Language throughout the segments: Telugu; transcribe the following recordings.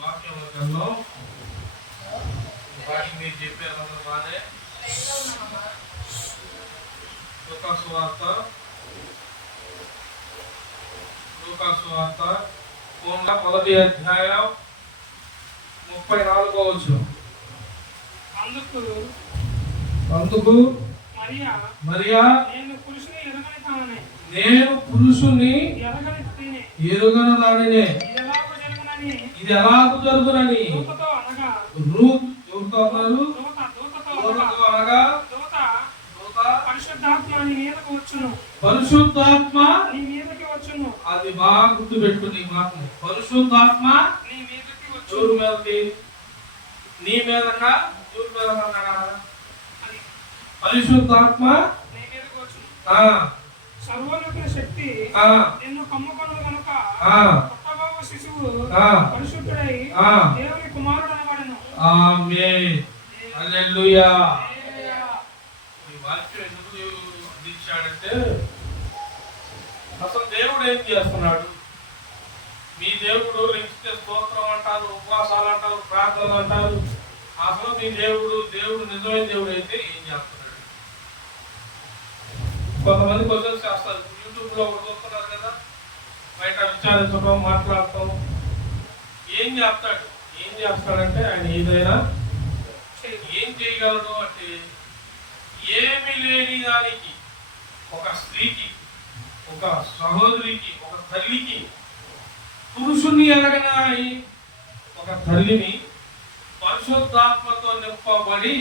వాక్యంలో వాటికి మీరు చెప్పారు బాగానే. లూకాసు వార్త 1వ అధ్యాయం 34వ వచనం. అందుకు మరియా నేను పురుషుని ఎరుగనదానినే, ఇది ఎలాగూ జరుగునని రూత్ ఎవరితో అన్నారు? అనగా పరిశుద్ధాత్మ అది బాగా గుర్తు పెట్టుకుని మాకు. పరిశుద్ధాత్మ ఎవరి మీదకి? నీ మీదక ఎవరి మీద? పరిశుద్ధాత్మ సర్వోన్నత శక్తి నిన్ను కమ్ముకొను కనుక పుట్టబోవు శిశువు పరిశుద్ధుడై దేవుని కుమారుడు అనబడెను. ఆమేన్. హల్లెలూయా. ఈ వాక్యం ఎందుకు అందించాడంటే అసలు దేవుడు ఏం చేస్తున్నాడు? మీ దేవుడు లెక్కిస్తే స్తోత్రం అంటారు, ఉపవాసాలు అంటారు, ప్రార్థనలు అంటారు. అసలు మీ దేవుడు నిజమైన దేవుడు అయితే ఏం చేస్తున్నాడు? కొంతమంది క్వశ్చన్స్ చేస్తారు. యూట్యూబ్ లో ఒకటి చూస్తున్నారు కదా, బయట విచారించడం, మాట్లాడటం. ఏం చేస్తాడంటే ఆయన ఏదైనా ఏం చేయగలడు అంటే, ఏమి లేని దానికి, ఒక స్త్రీకి, ఒక సహోదరికి, ఒక తల్లికి, పురుషుని ఎరగని ఒక తల్లిని పరిశుద్ధాత్మతో నింపబడి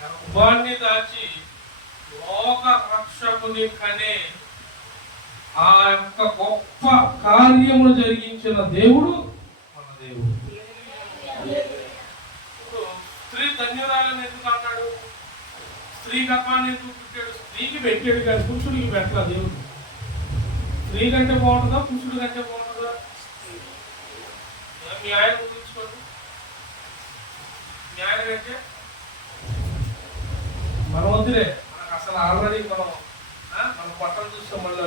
గర్భాన్ని దాచి లోక రక్షకుని కనే ఆ యొక్క గొప్ప కార్యమును జరిగించిన దేవుడు మన దేవుడు. స్త్రీ ధన్యురాలని ఎందుకు అన్నాడు? స్త్రీ గర్భాన్ని ఎందుకు పెట్టాడు? స్త్రీకి పెట్టాడు కానీ పురుషుడికి పెట్టలా దేవుడు. స్త్రీ కంటే బాగుంటుందా, పురుషుడి కంటే బాగుంటుందా? మీ ఆయన ఊహించుకోండి. మీ ఆయన కంటే మన వద్దులే, అసలు ఆల్రెడీ మనం పట్టణం చూస్తాం. మళ్ళీ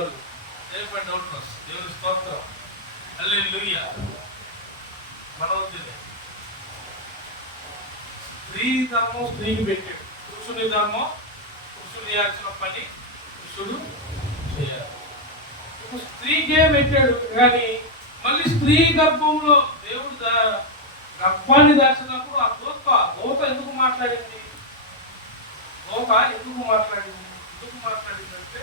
దేవుడి డౌట్ వస్తుంది. దేవుని స్తోత్రం, హల్లెలూయా. మన వద్దులే. స్త్రీ ధర్మం స్త్రీకి పెట్టాడు, పురుషుని ధర్మం పురుషుడు చేయాల్సిన పని పురుషుడు చేయాలి. స్త్రీకే పెట్టాడు కానీ మళ్ళీ స్త్రీ గర్భంలో దేవుడు గర్భాన్ని దాచినప్పుడు ఆ దూత ఎందుకు మాట్లాడింది? ఎందుకు మాట్లాడిందంటే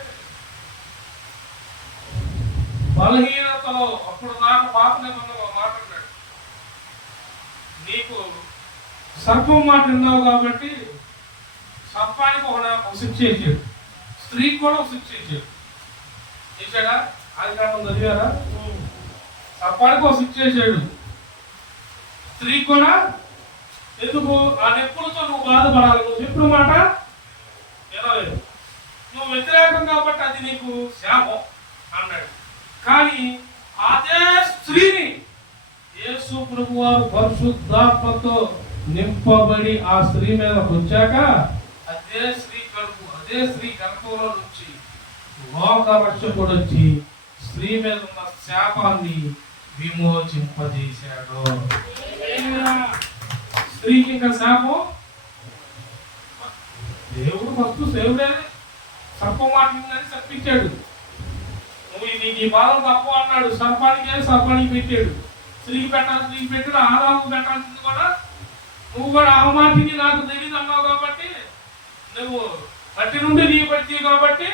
బలహీనతలో అప్పుడు నాకు పాప నిబంధనలో మాట్లాడాడు. నీకు సర్పం మాట విన్నావు కాబట్టి సర్పానికి ఒక శిక్ష చేశాడు, స్త్రీకి కూడా ఒక శిక్ష చేశాడు. చేశాడా? అది కారణం చదివారా? సర్పానికి ఒక శిక్ష చేశాడు, స్త్రీకి కూడా. ఎందుకు? ఆ నెప్పులతో నువ్వు బాధపడాలి. నువ్వు చెప్పిన మాట వినలేదు, నువ్వు వ్యతిరేకం కాబట్టి అది నీకు శాపం అన్నాడు. కానీ అదే స్త్రీని యేసు ప్రభువారు పరిశుద్ధాత్మతో నింపబడి ఆ స్త్రీ మీదకి వచ్చాక అదే స్త్రీ గర్భంలో నుంచి లోక రక్షకుడు వచ్చి స్త్రీ మీద ఉన్న శాపాన్ని విమోచింపజేశాడు. స్త్రీకి ఇంకా శాపం దేవుడు ఫస్ట్ దేవుడే సర్పం మాట్లాడిందని సర్పించాడు. నువ్వు నీకు ఈ బాధలు తప్పు అన్నాడు. సర్పానికి పెట్టాడు. స్త్రీకి పెట్టాడు. ఆదాము పెట్టాల్సింది కూడా నువ్వు కూడా ఆ మాటిని నాకు తెలియదు అన్నావు కాబట్టి, నువ్వు మట్టి నుండి నీ పడితే కాబట్టి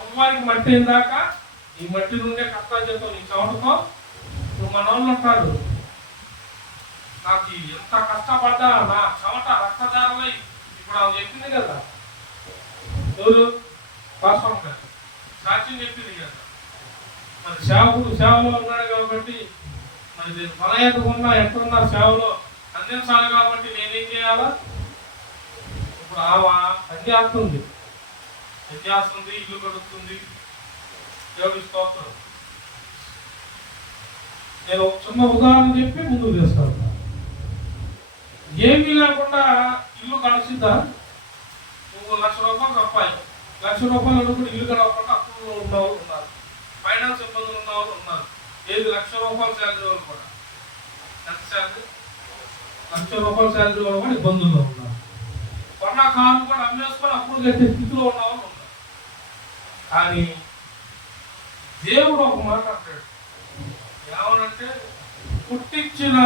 అమ్మవారికి మట్టి అయిందాక ఈ మట్టి నుండే కష్టాలు చేస్తావు. నీ చవటతో నువ్వు మన వాళ్ళు అంటారు, నాకు ఎంత కష్టపడ్డా నా చెమట రక్తదారులై. ఇప్పుడు ఆమె చెప్పింది కదా, ఎవరు సాక్ష్యం చెప్పింది కదా. మరి సేవలో ఉన్నాడు కాబట్టి, మరి మన ఎక్కడున్నా ఎక్కడున్నా సేవలో అందించాలి కాబట్టి నేనేం చేయాలా? ఇప్పుడు ఆమె అధ్యాస్తుంది, ఇల్లు కడుతుంది. దేవుడి స్తోత్రం. నేను ఒక చిన్న ఉదాహరణ చెప్పి ముందుకు తీసుకెళ్తాను. ఏమీ లేకుండా ఇల్లు గడిచిద్దా? నువ్వు ₹1,00,000 అనుకుని ఇల్లు గడవకుండా అప్పుల్లో ఉన్నవాళ్ళు ఉన్నారు, ఫైనాన్స్ ఇబ్బందులు ఉన్నవాళ్ళు ఉన్నారు. ఏది ₹1,00,000 శాలరీ వాళ్ళు కూడా ఎంత శాలరీ ₹1,00,000 శాలరీ వాళ్ళు కూడా ఇబ్బందుల్లో ఉన్నారు. కొన్న కారు కూడా అమ్మేసుకొని అప్పుడు కట్టే స్థితిలో ఉన్న వాళ్ళు ఉన్నారు. కానీ దేవుడు ఒక మాట అంటాడు, ఏమనంటే పుట్టించిన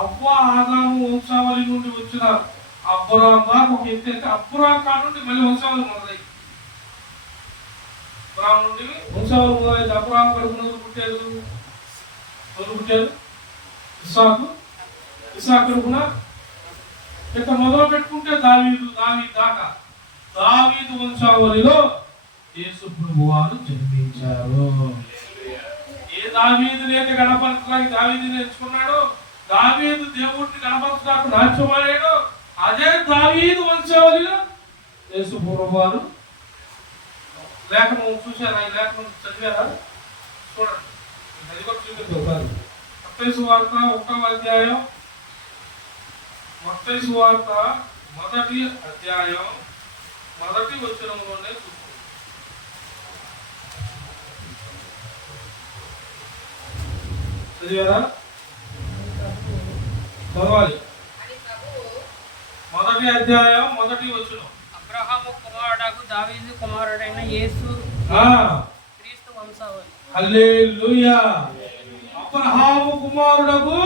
అవ్వ ఆదాము వంశావళి నుండి వచ్చిన అబ్రాం దాకా ఒక ఎత్తు అయితే అబ్రాం కాడ నుండి మళ్ళీ వంశావళి మొదలైంది. అబ్రాం నుండి వంశావళి మొదలైంది. అబ్రాం కడుపున ఎవరు పుట్టారు? ఇస్సాకు. ఇస్సాకు కడుపున ఇక మొదలు పెట్టుకుంటే దావీదు దాకా దావీదు వంశావళిలో యేసు ప్రభువారు జన్మించారు. ఏ దావీదుని అయితే గణపరచడానికి దావీదుని ఎంచుకున్నాడు, దావీదు దేవుడిని గణపరచడానికి నాట్యమాడాడు, అదే దావీదు వంశావళిలో యేసు ప్రభువారు. లేఖనం చూశారా? ఈ లేఖనం చదివారా? చూడండి, అది కూడా చూపిద్దాం. మత్తయి సువార్త 1వ అధ్యాయం, మత్తయి సువార్త 1వ అధ్యాయం 1వ వచనంలోనే చూస్తాం. చదివారా? చదవాలి. 1వ అధ్యాయం 1వ వచనం. అబ్రహాము కుమారుడగు దావీదు కుమారుడైన యేసు క్రీస్తు వంశావళి. హల్లెలూయా. అబ్రహాము కుమారుడగు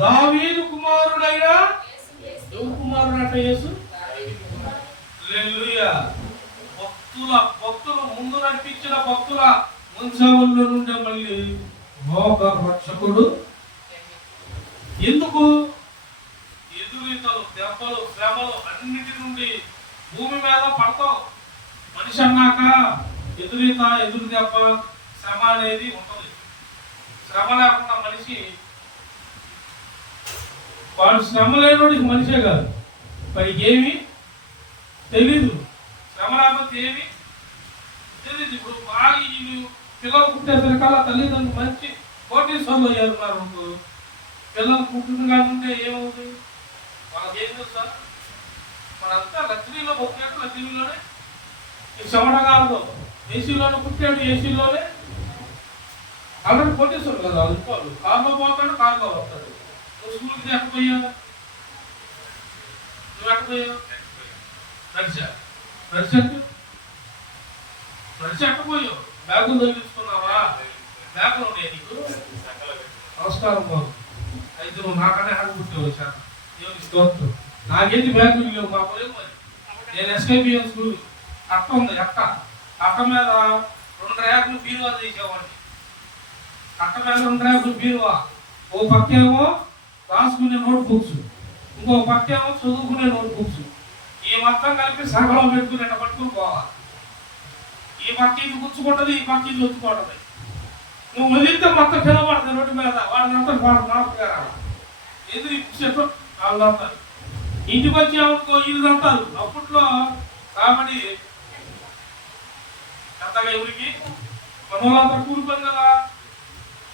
దావీదు కుమారుడైన ఎవరు కుమారుడట? యేసు. హల్లెలూయా. భక్తులు ముందు నడిపించిన భక్తుల వంశావళిలో నుండే మళ్ళీ లోక రక్షకుడు. ఎందుకు? ఎదురీతలు, దెబ్బలు, శ్రమలు అన్నిటి నుండి భూమి మీద పడతావు. మనిషి అన్నాక ఎదురీత, ఎదురు దెబ్బ, శ్రమ అనేది ఉంటుంది. శ్రమ లేకుండా మనిషి, వాడు శ్రమ లేనోడికి మనిషే కాదు, పైకి ఏమి తెలీదు. శ్రమ లేకపోతే ఏమి తెలీదు. ఇప్పుడు బాగా వీళ్ళు పిల్లలు పుట్టేసరికల్లా తల్లిదండ్రులు మంచి కోటీశ్వర్లు అయ్యారున్నారు. పిల్లలు పుట్టిన కాకుంటే ఏమవుతుంది? వాళ్ళకి ఏం తెలుసా? మనంతా లగ్జరీలో పుట్టాడు, లగ్జరీలోనే చెమటగాలతో ఏసీలోనే పుట్టాడు, ఏసీలోనే ఆల్రెడీ కోటీశ్వరుడు కదా. అనుకోవాలి, కారులో పోతాడు, కారులో వస్తాడు. నువ్వు స్కూల్కి ఎక్కపోయావు? నువ్వు ఎక్కపోయావు? నడిచి ఎక్కపోయావు? బ్యాగులు తగిలించుకున్నావా? బ్యాగులు ఉన్నాయి నీకు? నమస్కారం బాబు. అయితే నువ్వు నాకనే అడుగుతావు వచ్చాను. దేవుని స్తోత్రం. నాకేంటి బ్యాగులు లేవు, మాకు లేవు. మరి నేను ఎస్కేబిఎన్ స్కూల్ అట్ట ఉంది. అట్ట మీద 2 ర్యాకులు బీరువా చేసేవాడిని. అట్ట మీద 2 ర్యాకులు బీరువా. ఓ పక్కేమో రాసుకునే నోట్ బుక్స్, ఇంకో పక్కేమో చదువుకునే నోట్ బుక్స్. ఈ మొత్తం కలిపి సగలో పెట్టుకుని ఎట్ట పట్టుకుని పోవాలి. ఈ పక్క ఇది గుచ్చుకుంటుంది, ఈ పక్క ఇది వచ్చుకుంటుంది. నువ్వు వదిలితే మొత్తం కింద పడుతుంది రోడ్డు మీద. వాడినంతా నాటుగా ఎదురు చెప్పు వాళ్ళు అంటారు. ఇంటికి వచ్చి అనుకో ఇది అంటారు. అప్పట్లో కాబట్టి ఎంతగా ఎవరికి మనోళ్ళంతా కూలి పని కదా.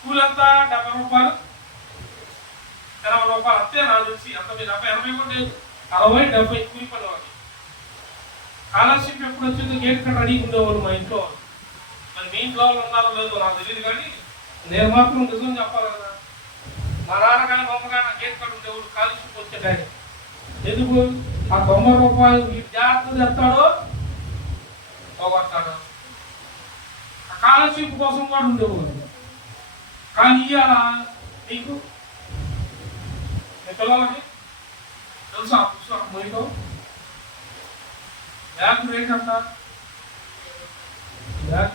కూలి అంతా ₹70, ₹80 అంతే. నాకు తెలిసి అంత మీద 80 కూడా లేదు, 60, 70 కూలి పని వాళ్ళు. స్కాలర్షిప్ ఎప్పుడు వచ్చిందో గేట్ కట్ట అడిగి ఉండేవాళ్ళు మా ఇంట్లో. మరి మీ ఇంట్లో వాళ్ళు ఉన్నారో లేదో నాకు తెలియదు, కానీ నేను మాత్రం నిజం చెప్పాలి కదా. మా నాన్న కానీ మా అమ్మ కానీ గేట్ కట్ట ఉండేవాళ్ళు స్కాలర్షిప్ వచ్చే కానీ. ఎందుకు? ఆ ₹90 ఈ జాగ్రత్త తెస్తాడో పోగొడతాడు. ఆ స్కాలర్షిప్ కోసం కూడా ఉండేవాళ్ళు. కానీ ఇవాళ నీకు మీ పిల్లలకి తెలుసా పుస్తకం మొయ్యో బ్యాగ్ రేట్ అంట. బ్యాగ్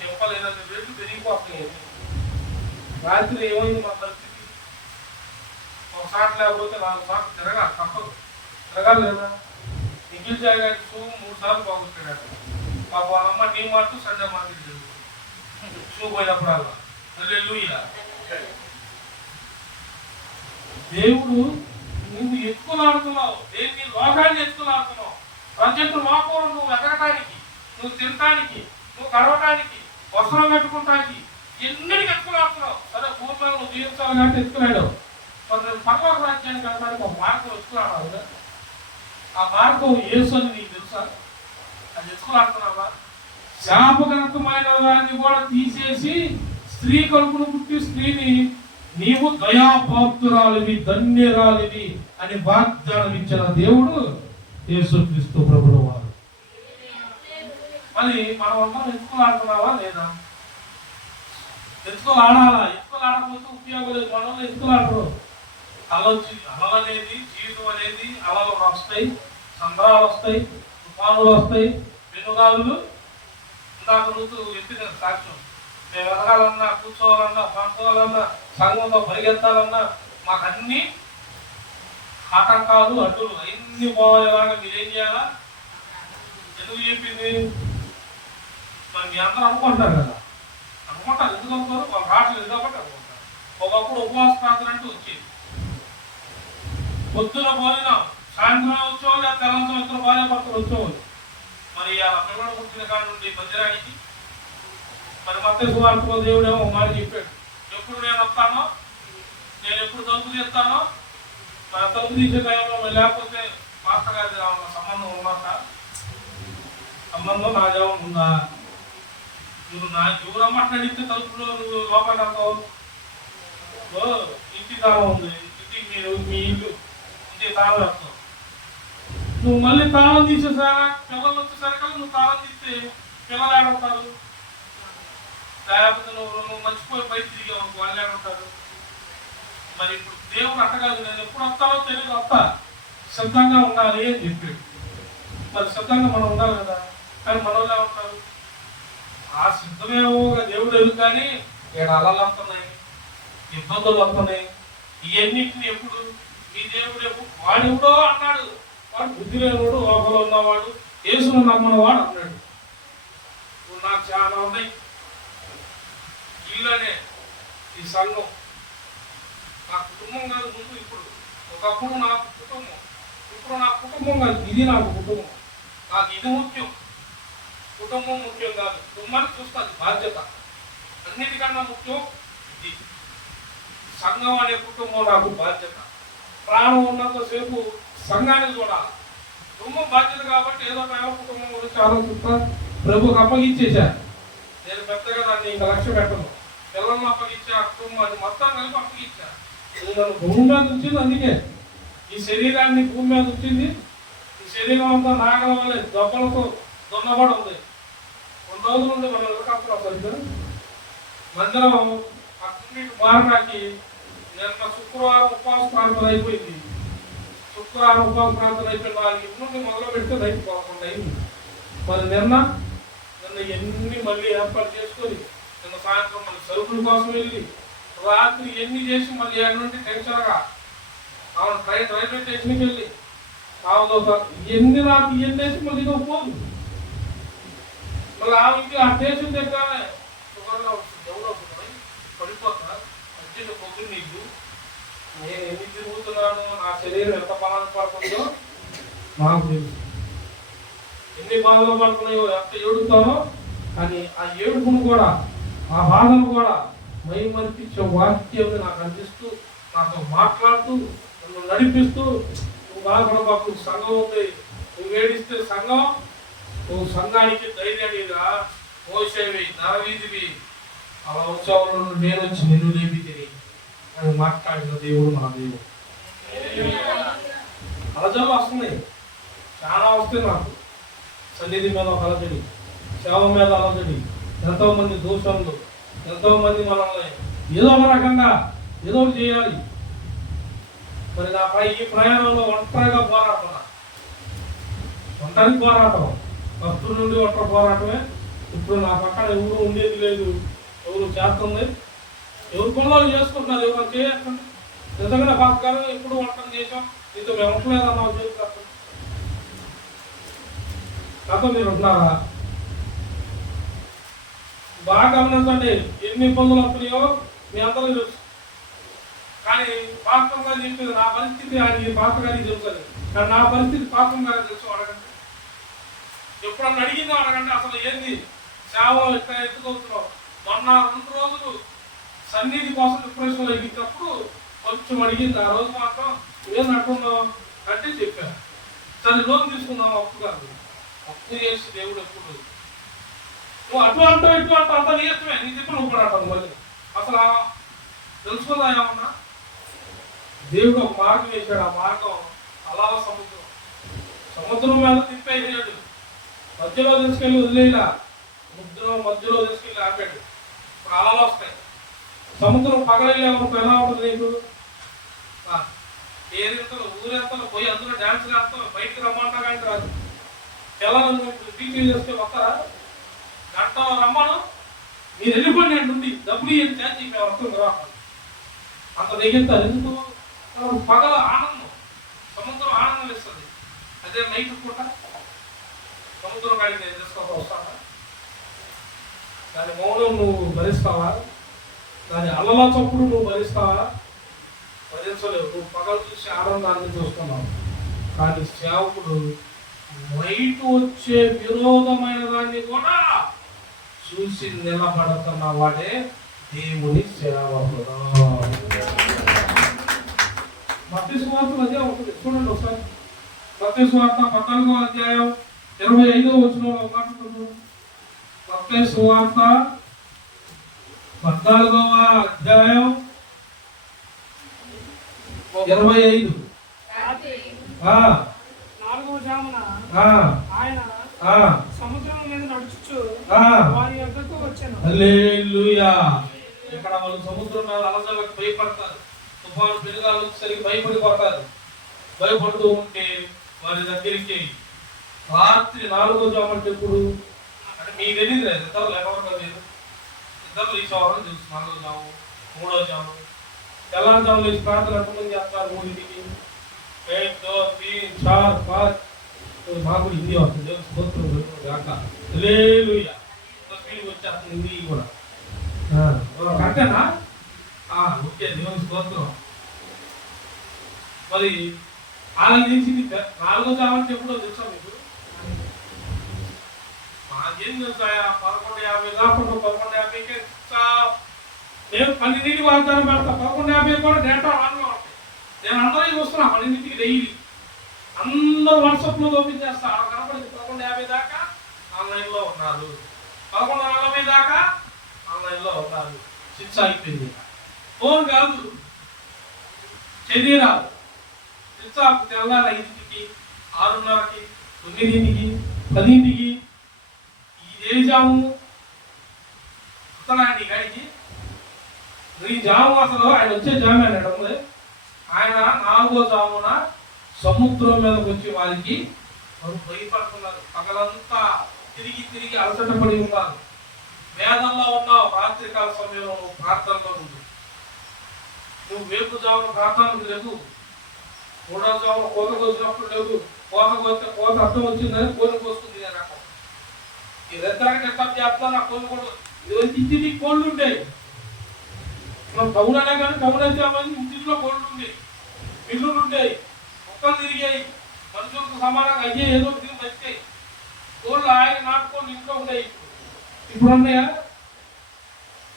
చెప్పలేదంటే రేట్లు పెరిగిపోతున్నాయి. రాత్రి ఏమైంది మా పరిస్థితి? ఒకసారి లేకపోతే 4 సార్లు తిరగాలి, తప్పదు. తిరగాలి లేదా? నిఖిల్ జాయ్ గారి షూ 3 సార్లు పోగొట్టాడు. పాప వాళ్ళమ్మ T mart Sunday market shoe పోయినప్పుడల్లా. హల్లెలూయా. దేవుడు నువ్వు ఎత్తుకులాడుతున్నావు. దేన్ని? లోకాన్ని ఎత్తుకులాడుతున్నావు. ప్రజెంట్ లోకంలో నువ్వు ఎదగటానికి, నువ్వు తినటానికి, నువ్వు గడవటానికి, వస్త్రం కట్టుకుంటానికి ఎన్నిటికి ఎత్తుకులాడుతున్నావు. సరే భూమిలో నువ్వు జీవించాలి కాబట్టి ఎత్తుకులాడు. మరి నువ్వు పరలోక రాజ్యానికి వెళ్ళడానికి ఒక మార్గం ఎత్తుకులాడాలి కదా. ఆ మార్గం యేసు అని నీకు తెలుసా? అది ఎత్తుకులాడుతున్నావా? శాపగ్రస్తమైన దాన్ని కూడా తీసేసి స్త్రీ కడుపును పుట్టి స్త్రీని నీవు దయాపాత్రురాలివి ధన్యురాలివి అని వాగ్దానం ఇచ్చిన దేవుడు యేసుక్రీస్తు ప్రభువు వారు. మరి మనం అందరం ఎత్తుకులు ఆడుతున్నావా లేదా? ఎత్తుకులు ఆడాలా? ఎత్తుకులు ఆడకపోతే ఉపయోగం లేదు. మనల్ని ఎత్తుకులు ఆడరు. అలలు అనేది జీవితం అనేది అలలు వస్తాయి, సంద్రాలు వస్తాయి, తుఫానులు వస్తాయి, పెనుగాలులు. ఇందాక ఋతు ఎత్తిన సాక్ష్యం, మేము ఎదగాలన్నా, కూర్చోవాలన్నా, పండుకోవాలన్నా, సంఘంలో పరిగెత్తాలన్నా మాకు అన్ని ఆటంకాలు అడ్డులు అన్ని పోయేలాగా మీరేం చేయాలా? ఎందుకు చెప్పింది? మరి మీ అందరూ అనుకుంటారు కదా, అనుకుంటారు. ఎందుకు అనుకోరు? వాళ్ళు రావట్లేదు కాబట్టి అనుకుంటారు. ఒకప్పుడు ఉపవాస ప్రార్థన అంటూ వచ్చేది. పొద్దున పోయినాం, సాయంత్రం వచ్చేవాళ్ళు, లేదా తెలంగాణ ఇద్దరు భార్య భర్తలు వచ్చేవాళ్ళు. మరి ఆ పిల్లలు పుట్టిన కాడ నుండి మందిరానికి మరి మత్తయి సువార్తలో దేవుడేమో ఒక మాట చెప్పాడు, ఎప్పుడు నేను వస్తానో, నేను ఎప్పుడు తలుపు తీస్తానో, మరి తలుపు తీసే టైంలో లేకపోతే మాస్టర్ గారి సంబంధం ఉన్నట, సంబంధం నాదేమో ఉందా? నువ్వు నా ఎవరు అమ్మట్లాడితే తలుపులో నువ్వు లోపలికి వస్తావు. ఇంటి తాళం ఉంది, ఇంటికి మీరు మీ ఇల్లు ఇంటికి తాళం వేస్తావు. నువ్వు మళ్ళీ తాళం తీసేసారా, పిల్లలు వచ్చేసరికల్లా నువ్వు తాళం తీస్తే పిల్లలు ఏడుంటారు. లేకపోతే నువ్వు మర్చిపోయి బయట తిరిగావు, వాళ్ళు ఏడుంటారు. మరి ఇప్పుడు దేవుడు అట్టగాదు, నేను ఎప్పుడు వస్తానో తెలియదు, వస్తా, సిద్ధంగా ఉండాలి అని చెప్పాడు. మరి సిద్ధంగా మనం ఉండాలి కదా. కానీ మన వాళ్ళు ఏమంటారు? ఆ సిద్ధమేమో దేవుడు ఎదుగు, కానీ ఇక్కడ అలలు వస్తున్నాయి, ఇబ్బందులు వస్తున్నాయి. ఇవన్నింటిని ఎప్పుడు ఈ దేవుడు ఎప్పుడు వాడెవడో అన్నాడు, వాడు బుద్ధి లేనివాడు, లోపల ఉన్నవాడు, యేసును నమ్మనవాడు అన్నాడు. ఇప్పుడు నాకు చాలా ఉన్నాయి. ఇలానే ఈ సంఘం నా కుటుంబం కాదు. ముందు ఇప్పుడు ఒకప్పుడు నాకు కుటుంబం, ఇప్పుడు నా కుటుంబం కాదు, ఇది నాకు కుటుంబం. నాకు ఇది ముఖ్యం, కుటుంబం ముఖ్యం కాదు. కుటుంబాన్ని చూస్తుంది బాధ్యత. అన్నిటికన్నా ముఖ్యం ఇది. సంఘం అనే కుటుంబం నాకు బాధ్యత. ప్రాణం ఉన్నంతసేపు సంఘాన్ని చూడాలి. కుటుంబం బాధ్యత కాబట్టి ఏదో టైం కుటుంబం గురించి ఆలోచిస్తా ప్రభుకి అప్పగించేశాను. నేను పెద్దగా దాన్ని ఇంకా లక్ష్య పెట్టను. పిల్లలను అప్పగించా, కుటుంబాన్ని మొత్తం కలిపి అప్పగించా. నువ్వు నన్ను భూమి మీద ఉంచింది, అందుకే ఈ శరీరాన్ని భూమి మీద ఉంచింది. ఈ శరీరం అంతా నాగల వల్లే దొబ్బలతో దున్నబడి ఉంది. 2 రోజుల నుండి మనం ఎదుర్కొంటున్నాం సరిగ్గా. మందిరం అన్నిటి మారడానికి నిన్న శుక్రవారం ఉపవాస ప్రార్థన అయిపోయింది. శుక్రవారం ఉపవాస ప్రార్థన అయిపోయిన 4 నుండి మొదలు పెడితే రైతు 11 అయింది. మరి నిన్న ఎన్ని మళ్ళీ ఏర్పాటు చేసుకొని నిన్న సాయంత్రం మళ్ళీ సరుకుల కోసం వెళ్ళి రాత్రి ఎన్ని చేసి మళ్ళీ 7 నుండి టెన్షన్గా రైల్వే స్టేషన్కి వెళ్ళి ఎన్ని రాత్రి ఇవన్నీ వేసి మళ్ళీ ఇదో పోదు. మళ్ళీ ఆమెకి ఆ స్టేషన్ దగ్గర షుగర్లో అవుతుంది, పడిపోతా అర్జెంట్ పొద్దున్న నీకు నేను ఎన్ని తిరుగుతున్నాను, నా శరీరం ఎంత బలాన్ని పడుతుందో నాకు తెలుసు. ఎన్ని బాధలు పడుతున్నాయో, ఎంత ఏడుతానో. కానీ ఆ ఏడుపును కూడా, ఆ బాధను కూడా మైమర్పించే వాక్యం నాకు అందిస్తూ, నాతో మాట్లాడుతూ, నన్ను నడిపిస్తూ, నువ్వు బాధపడబాకు, సంఘం ఉంది, నువ్వు ఏడిస్తే సంఘం, నువ్వు సంఘానికి ధైర్యానిగా మోసేవి, నరవీధివి, అలా వచ్చేవాళ్ళు నేను వచ్చి నిన్ను లేపి తిని అని మాట్లాడిన దేవుడు మన దేవుడు. అలజలు వస్తున్నాయి, చాలా వస్తాయి నాకు. సన్నిధి మీద ఒక అలజడి, సేవ మీద అలజడి, ఎంతోమంది దూషణలు, ఎంతోమంది మనల్ని ఏదో ఒక రకంగా ఏదో చేయాలి. మరి నా ఈ ప్రయాణంలో ఒంటరిగా పోరాటం, ఒంటరి పోరాటం, భక్తుల నుండి ఒంటరి పోరాటమే. ఇప్పుడు నా పక్కన ఎవరు ఉండేది లేదు, ఎవరు చేస్తుంది, ఎవరు కొనుగోలు చేసుకుంటున్నారు, ఎవరు చేయకండి. నిజంగా పాపకాలు ఎప్పుడు ఒంటరి చేసాం, నీతో మేము ఉంటలేదన్నా చేస్తారు. నాతో మీరు ఉంటున్నారా? బాగా గమనించండి, ఎన్ని ఇబ్బందులు వస్తున్నాయో మీ అందరూ తెలుసు. కానీ పాపం గారు చెప్పేది నా పరిస్థితి ఆయన పాపం గారికి తెలుస్తుంది. కానీ నా పరిస్థితి పాపం గారికి తెలుసు. అడగండి, ఎప్పుడన్నా అడిగిందో అడగండి. అసలు ఏంది సేవలో ఎట్లా ఎత్తుకొస్తున్నావు? మొన్న 2 రోజులు సన్నిధి కోసం డిప్రెషన్లో ఎగినప్పుడు కొంచెం అడిగింది. ఆ రోజు మాత్రం ఏం అంటున్నావు అంటే చెప్పాను. సరే లోన్ తీసుకున్నావు, అప్పు కాదు, అప్పు చేసి దేవుడు ఎప్పుడు నువ్వు అటు అంటావు ఇటు అంటావు అంతా నీ ఇష్టమే, నీ చెప్పి నువ్వు కూడా అంటావు మళ్ళీ. అసలు తెలుసుకుందా ఏమన్నా? దేవుడు ఒక మార్గం వేశాడు, ఆ మార్గం అలా సముద్రం. సముద్రం మీద తిప్పేసాడు, మధ్యలో తీసుకెళ్ళి వదిలేలా, మధ్యలో తీసుకెళ్ళి ఆపాడు. అలలు వస్తాయి. సముద్రం పగలేమో ఎలా ఉంటుంది నీకు? ఏరింతలు ఊరెంతలు పోయి అందులో డ్యాన్స్ వేస్తాం, బయటకు రమ్మంటా కానీ రాదు. ఎలా టీచర్ చేస్తే వస్తారా? గంట రమ్మను, మీరు వెళ్ళిపోయి నేను నుండి డబ్బులు ఏం చేసి మేము వస్తాం కదా. అంత దిగుతారు ఎందుకు? పగల ఆనందం, సముద్రం ఆనందం ఇస్తుంది. అదే నైట్ పూట సముద్రం కాడికి నేను తీసుకోక వస్తానా? దాని మౌనం నువ్వు భరిస్తావా? దాని అల్లల చప్పుడు నువ్వు భరిస్తావా? భరించలేవు. నువ్వు పగలు చూసి ఆనందాన్ని చూస్తున్నావు, కానీ సేవకుడు బయట వచ్చే విరోధమైన దాన్ని కూడా చూసి నిలబడుతున్న వాడే దేవుని సేవకుడు. మత్తయి సువార్తలో అదే ఉంటుంది, చూడండి ఒకసారి. మత్తయి సువార్త 14వ అధ్యాయం 25వ వచనంలో మాట్లాడుతున్నాడు. మత్తయి సువార్త 14వ అధ్యాయం 25. 4వ జామున ఆయన సముద్రం మీద నడుచుచు వారి యొద్దకు వచ్చెను. హల్లెలూయా. ఇక్కడ వాళ్ళు సముద్రం మీద అలజలకు భయపడతారు, తుఫాను పెనుగాలు వచ్చేసరికి భయపడిపోతారు. భయపడుతూ ఉంటే వారి దగ్గరికి రాత్రి 4వ జాము అంటే ఇప్పుడు అంటే మీకు తెలియదు లేదు, ఇద్దరు ఎవరు లేదు, ఇద్దరు లేచేవారని తెలుసు. 4వ జాము 3వ జాము తెల్లారుజాము లేచి ప్రార్థన ఎంతమంది చేస్తారు? 3కి 1 2 3 4 5. మాకు హిందీ వస్తుంది, స్తోత్రం కాక హల్లెలూయా. స్పీడ్కి వచ్చేస్తుంది హిందీ కూడా. కరెక్టేనా? ఓకే, దేవుని స్తోత్రం. మరి అలా చేసింది 4వ జాము అంటే ఎప్పుడో తెలుసా మీకు? మాకేం తెలుసా? 11:50 కాకుండా 11:50కే నేను 12కి వాగ్దానం పెడతా. 11:50 కూడా డేటా ఆన్లో ఉంటాయి. నేను అందరికీ వస్తున్నా 12కి డైలీ. అందరూ వాట్సాప్లో ఓపెన్ చేస్తా. కనపడింది 11:50 దాకా ఆన్లైన్లో ఉన్నారు, 11:40 దాకా ఆన్లైన్లో ఉన్నారు. స్విచ్ అయిపోయింది. ఫోన్ కాదు, శరీరాలు స్విచ్ ఆఫ్. తెల్లారి 5కి 6:30కి 9కి 10కి ఇదే జాము వస్తున్నాయండి గాడికి. ఈ జాము అసలు ఆయన వచ్చే జాము అన్నాడు. ఆయన 4వ జామున సముద్రం మీదకి వచ్చి వారికి భయపడుతున్నారు. పగలంతా తిరిగి తిరిగి అలసట పడి ఉన్నారు. వేదంలో ఉన్నావు. రాత్రికాల సమయంలో నువ్వు ప్రార్థనలో ఉండు. నువ్వు వేపు జామున ప్రార్థనకు లేదు, 3వ జామున కోత కోసినప్పుడు లేదు. కోత కోస్తే కోత అర్థం వచ్చిందని కోని కోసుకుంది. ఈ రెద్దరికి డిస్టర్బ్ చేస్తా నా కోని కూడా ఇంటికి కోళ్ళు ఉండేవి. మనం టౌన్ అనే కానీ టౌన్ అయితే ఇంటిలో కోళ్ళు ఉండేవి, పిల్లులు ఉండేవి, మొక్కలు తిరిగాయి, మనుషులకు సమానంగా అయ్యే ఏదో తిరిగి బతికాయి. కోళ్ళు ఆయన నాటుకోళ్ళు ఇంట్లో ఉండేవి. ఇప్పుడు ఉన్నాయా?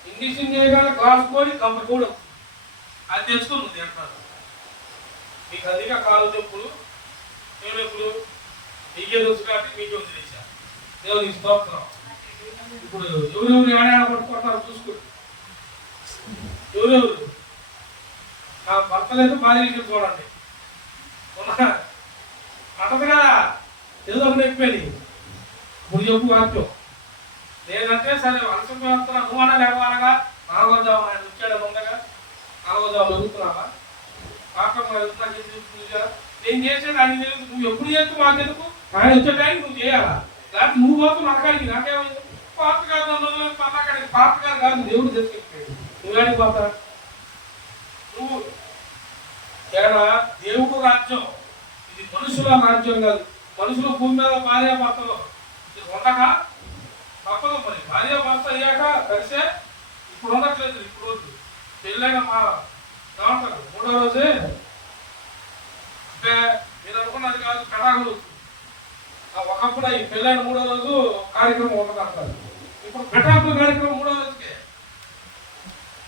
ఇంగ్లీష్ చేయగానే క్లాస్ కోడి గంప కోడి అది తెచ్చుకుంది అంటారు. మీకు అదిగా కాలు నొప్పులు, నొప్పులు మీకే తెలుసు కాబట్టి మీకే వదిలేశారు. దేవునికి స్తోత్రం. ఇప్పుడు ఎవరెవరు ఏడాడ పడుకుంటారు చూసుకుంటు. ఎవరెవరు నా భర్త లేదు భార్య చూడండి. అంటది కదా ఏదో ఒకటి చెప్పేది. ఇప్పుడు చెప్పు వాక్యం. లేదంటే సరే అలసిపోతున్నా నువ్వు అన్నా లేవనగా 4వ జాము ఆయన వచ్చాడు ఉండగా 4వ జాము ఎదుగుతున్నావా? పాపం ఎదుగుతున్నా. నేను చేసేది ఆయన తెలుసు. నువ్వు ఎప్పుడు చేస్తూ మాకెందుకు? ఆయన వచ్చే టైంకి నువ్వు చేయాలా? లేకపోతే నువ్వు పోతూ నరకానికి నాకేమైంది? పాత గారు పన్నాకాడికి పాత గారు కాదు దేవుడు తీసుకెళ్ళిపోయాడు. నువ్వు కాడికి పోతా? నువ్వు ఏడా దేవుడు రాజ్యం, ఇది మనుషుల రాజ్యం కాదు. మనుషుల భూమి మీద భార్య భర్తలు ఇది ఉండక తప్పదు. మరి భార్య భర్త అయ్యాక కలిసే ఇప్పుడు ఉండట్లేదు. ఇప్పుడు పెళ్ళైన మా ఏమంటారు 3వ రోజే అంటే మీరు అనుకున్నది కాదు కడాకులు. ఒకప్పుడు అవి పెళ్ళైన 3వ రోజు కార్యక్రమం ఉండదంటారు. ఇప్పుడు పెటాకుల కార్యక్రమం 3వ రోజుకే.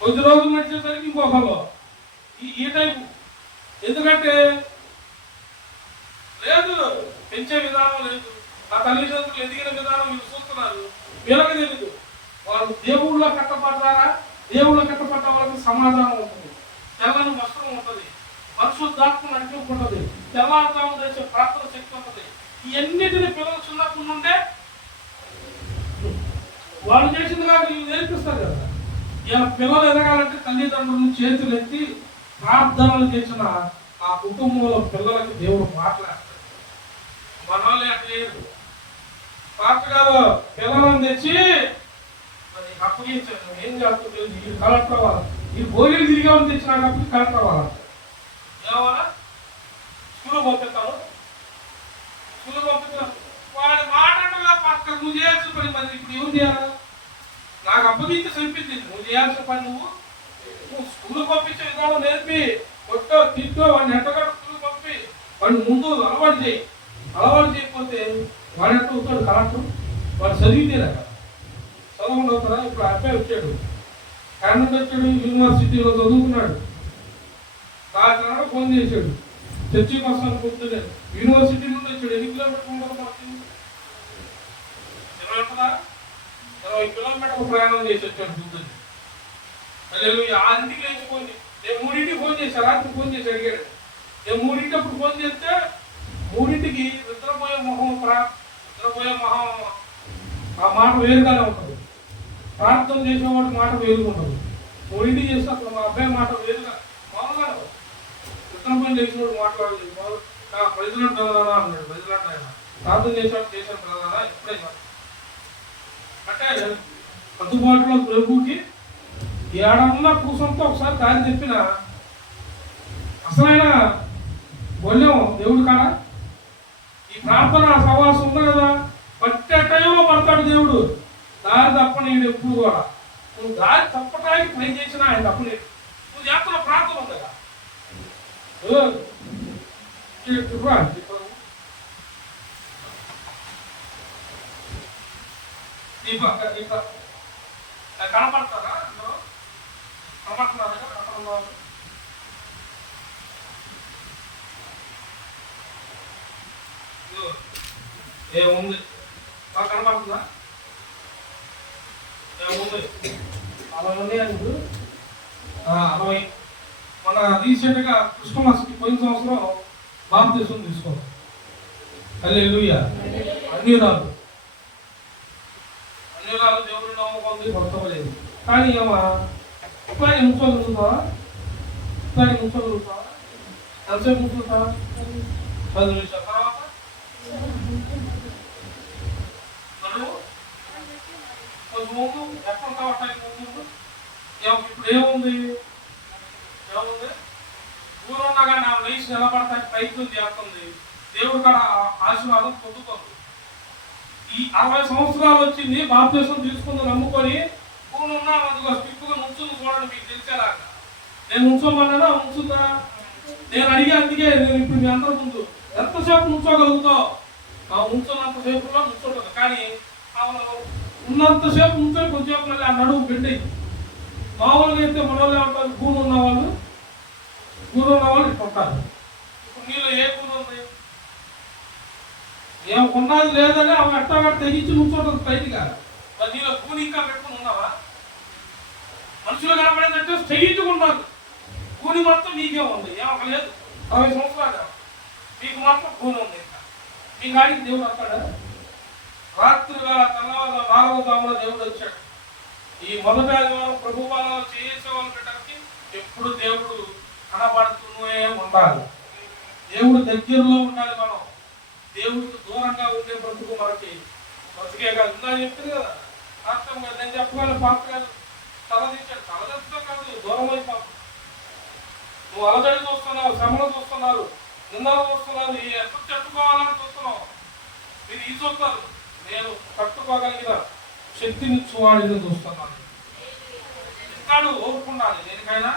కొద్ది రోజులు నడిచేసరికి ఇంకొకరు ఈ టైపు. ఎందుకంటే లేదు, పెంచే విధానం లేదు. ఆ తల్లిదండ్రులు ఎదిగిన విధానం మీరు చూస్తున్నారు. వీళ్ళకి తెలియదు. వాళ్ళు దేవుళ్ళ కట్టపడ్డారా, దేవుళ్ళ కట్టపడ్డ వాళ్ళకి సమాధానం ఉంటుంది, తెల్లని వస్త్రం ఉంటుంది, పరిశుద్ధాత్మ నడిపింపు ఉంటుంది, తెల్లారుజాము చేసే ప్రార్థన శక్తి ఉంటుంది. ఇవన్నిటిని పిల్లలు చిన్నప్పటి నుండే వాళ్ళు చేసింది కాదు ఇవి నేర్పిస్తారు కదా. ఇలా పిల్లలు ఎదగాలంటే తల్లిదండ్రులను చేతులు ఎత్తి ప్రార్థనలు చేసిన ఆ కుటుంబంలో పిల్లలకి దేవుడు మాట్లాడతాడు. మన వాళ్ళు అట్లా లేదు. పాస్టర్ గారు పిల్లలను తెచ్చి అప్పగించారు, ఏం చేస్తుంది ఈ కలెక్టర్ అవ్వాలి, ఈ భోగిలు తిరిగామని తెచ్చినాక కలెక్టర్ అవ్వాలంట. ఏమన్నా స్కూల్ పంపిస్తాను, స్కూల్ పంపిస్తాను, వాడి మాట పాస్టర్ నువ్వు చేయాల్సిన పని మరి ఇప్పుడు ఏం చేయాలి? నాకు అప్పగించి చంపింది, నువ్వు చేయాల్సిన పని నువ్వు స్కూల్ పంపించే విధానం నేర్పి కొట్టో తిట్టో వాడిని ఎంతగానో స్కూల్ పంపి వాడిని ముందు అలవాటు చేయి. అలవాటు చేయకపోతే వాడు ఎట్లా అవుతాడు కలెక్టర్? వాడు చదివితేరా చదవకుండా అవుతారా? ఇప్పుడు అబ్బాయి వచ్చాడు, కన్నడ వచ్చాడు, యూనివర్సిటీలో చదువుకున్నాడు, కాకినాడ ఫోన్ చేశాడు, చర్చికి వస్తాను పొద్దునే, యూనివర్సిటీ నుండి వచ్చాడు. ఎన్ని కిలోమీటర్లు ఉండదు మనకి? 20 కిలోమీటర్లు ప్రయాణం చేసి వచ్చాడు పొద్దున్న. అసలు 6ంటికి లేచి ఫోన్ చేసి, నేను 3ంటికి ఫోన్ చేశాను, రాత్రి ఫోన్ చేసి అడిగాడు. నేను 3ంటి అప్పుడు ఫోన్ చేస్తే 3ంటికి నిద్రపోయే మొహం ఆ మాట వేరుగానే ఉంటుంది, ప్రార్థన చేసేవాడి మాట వేరుగా ఉంటుంది. 3ంటికి చేస్తే అప్పుడు మా అబ్బాయి మాట వేరుగా మామూలుగా నిద్రపోయి చేసేవాడు మాట్లాడలేదు. ప్రెసిడెంట్ చదవనా అన్నాడు, ప్రెసిడెంట్ ఆయన ప్రార్థన చేసేవాడు చేశాను చదవనా ఎప్పుడైనా అంటే అందుబాటులో ప్రభుకి ఏడన్నా కూసంతో ఒకసారి దారి చెప్పిన అసలైన గొల్లం దేవుడు కాడా? ఈ ప్రార్థన సవాసం ఉంది కదా, పట్టే టైంలో పడతాడు దేవుడు. దారి తప్పనీడు ఎప్పుడు కూడా. నువ్వు దారి తప్పడానికి ట్రై చేసినా ఆయన తప్పనీడు. నువ్వు చేస్తున్న ప్రార్థన ఉంది కదా, కనపడతారా? కనపడుతున్నారా? ఏముంది కనపడుతుందా? ఏముంది 60 మన రీసెంట్గా క్రిస్మస్కి పోయిన సంవత్సరం బాప్తిసం తీసుకోవాలి. హల్లెలూయా. అన్యురాలు దేవుడు నమ్మకం కొత్తలేదు, కానీ ఉపాధి ఉంచగలుగుతావా? ఉపాధి ఉంచగలుగుతావా? ఎంతసేపు ఉంచుతావా? 10 నిమిషాల తర్వాత ముందు ఎక్కడ ఉంటాయి ముందు. ఇప్పుడు ఏముంది ఊరున్నా కానీ నా వయసు నిలబడతానికి ప్రయత్నం చేస్తుంది. దేవుడు కూడా ఆశీర్వాదం పొందుతుంది. ఈ 60 సంవత్సరాలు వచ్చింది బాప్తిసం తీసుకుంది నమ్ముకొని ఊరున్నా అదిగో స్టిప్పుగా నుంచుంది చూడండి, మీకు తెలిసేలాగా. నేను ఉంచోమన్నా ఉంచుతా, నేను అడిగే అందుకే నేను ఇప్పుడు మీ అందరి ముందు ఎంతసేపు నుంచోగలుగుతావు? ఉంచున్నంతసేపులో నుంచోగలదు, కానీ ఉన్నంతసేపు నుంచో కొంచెంసేపు మళ్ళీ ఆ నడువు పెట్టి మామూలుగా అయితే మన వాళ్ళు ఏమంటారు, గూను ఉన్నవాళ్ళు ఇట్లా ఉంటారు. ఇప్పుడు నీలో ఏ గూను ఉంది? ఏమన్నది లేదని ఆమె ఎట్టగా తెగించి నుంచోటం పైకి కాదు. మరి నీలో గూని ఇంకా పెట్టుకుని ఉన్నావా? మనుషులు కనపడేదంటే తెగించుకున్నారు, గూని మొత్తం నీకే ఉంది. ఏమొక లేదు 60 సంవత్సరాలు మీకు మాత్రం గూని ఉంది. ఇంకా మీ గాడికి దేవుడు వస్తాడా? రాత్రి వేళ తెల్లవారు 4వ జామున దేవుడు వచ్చాడు. ఈ మొదటి ఆదివారం ప్రభువాలను చేసేవాళ్ళు పెట్టడానికి ఎప్పుడు దేవుడు కనబడుతూనే ఉండాలి. దేవుడు దగ్గరలో ఉండాలి. మనం దేవుడికి దూరంగా ఉండే బ్రతుకు మనకి బ్రతికే కాదు. ఇందా చెప్తుంది కదా అర్థం కాదు, నేను చెప్పగలను పాత్ర కాదు, తలదించాడు. తలదించడం కాదు, దూరం అయిపోతుంది. నువ్వు అలజడి చూస్తున్నావు, శ్రమలు చూస్తున్నారు, నిందలు చూస్తున్నారు, ఎక్కడ చెట్టుకోవాలని చూస్తున్నావు. మీరు ఈ చూస్తారు, నేను కట్టుకోగలిగిన శక్తినిచ్చువాడిని చూస్తున్నాను. ఇస్తాడు, ఓర్పుండాలి. దేనికైనా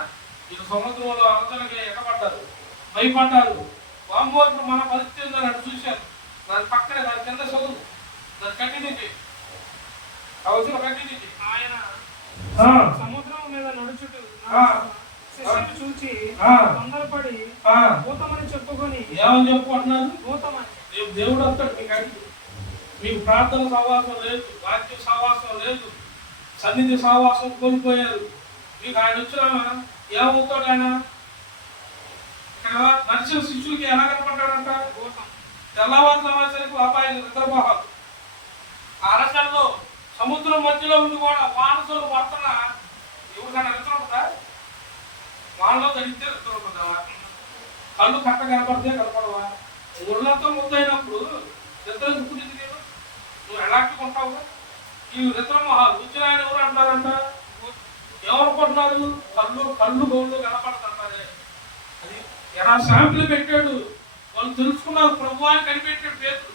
వీళ్ళు సముద్రంలో అలజడిగా ఎగబడ్డారు, భయపడ్డారు. వామ్మో ఇప్పుడు మన పరిస్థితి ఉందని అటు చూశారు. దాని పక్కనే దాని కింద చదువు, దాని కంటిన్యూ చేయి, అవసరం కంటిన్యూ చేయి. ఆయన సముద్రం మీద నడుచుటూ చూచి తొందరపడి భూతమని చెప్పుకొని ఏమని చెప్పుకుంటున్నారు? భూతమని దేవుడు వస్తాడు మీ కాడికి. మీకు ప్రార్థన సహవాసం లేదు, వాక్య సహవాసం లేదు, సన్నిధి సహవాసం కోల్పోయారు. మీకు ఆయన వచ్చినా ఏమవుతాడు? ఆయన ఇక్కడ నడిచిన శిష్యులకి ఎలా కనపడ్డాడంట? తెల్లవారు సమాచారికి అబ్బాయి నిద్రపోహాలు. అరసల్లో సముద్రం మధ్యలో ఉండి కూడా వానసులు పడుతున్న ఎవరికైనా నిద్రపోతా? వానలో తడితే నిద్రపోతావా? కళ్ళు కట్ట కనపడితే కనపడవా? ఒళ్ళంతా ముద్దైనప్పుడు నిద్ర దుఃఖింది నేను, నువ్వు ఎలాంటి ఉంటావు? ఈ నిద్ర మొహాలు వచ్చిన ఆయన ఎవరు అంటారంట? ఏమనుకుంటున్నారు? కళ్ళు కళ్ళు గోళ్ళు కనపడుతుంటారే. అది ఎలా శాంపుల్ పెట్టాడు, వాళ్ళు తెలుసుకున్నారు. ప్రభు అని కనిపెట్టాడు పేతుడు.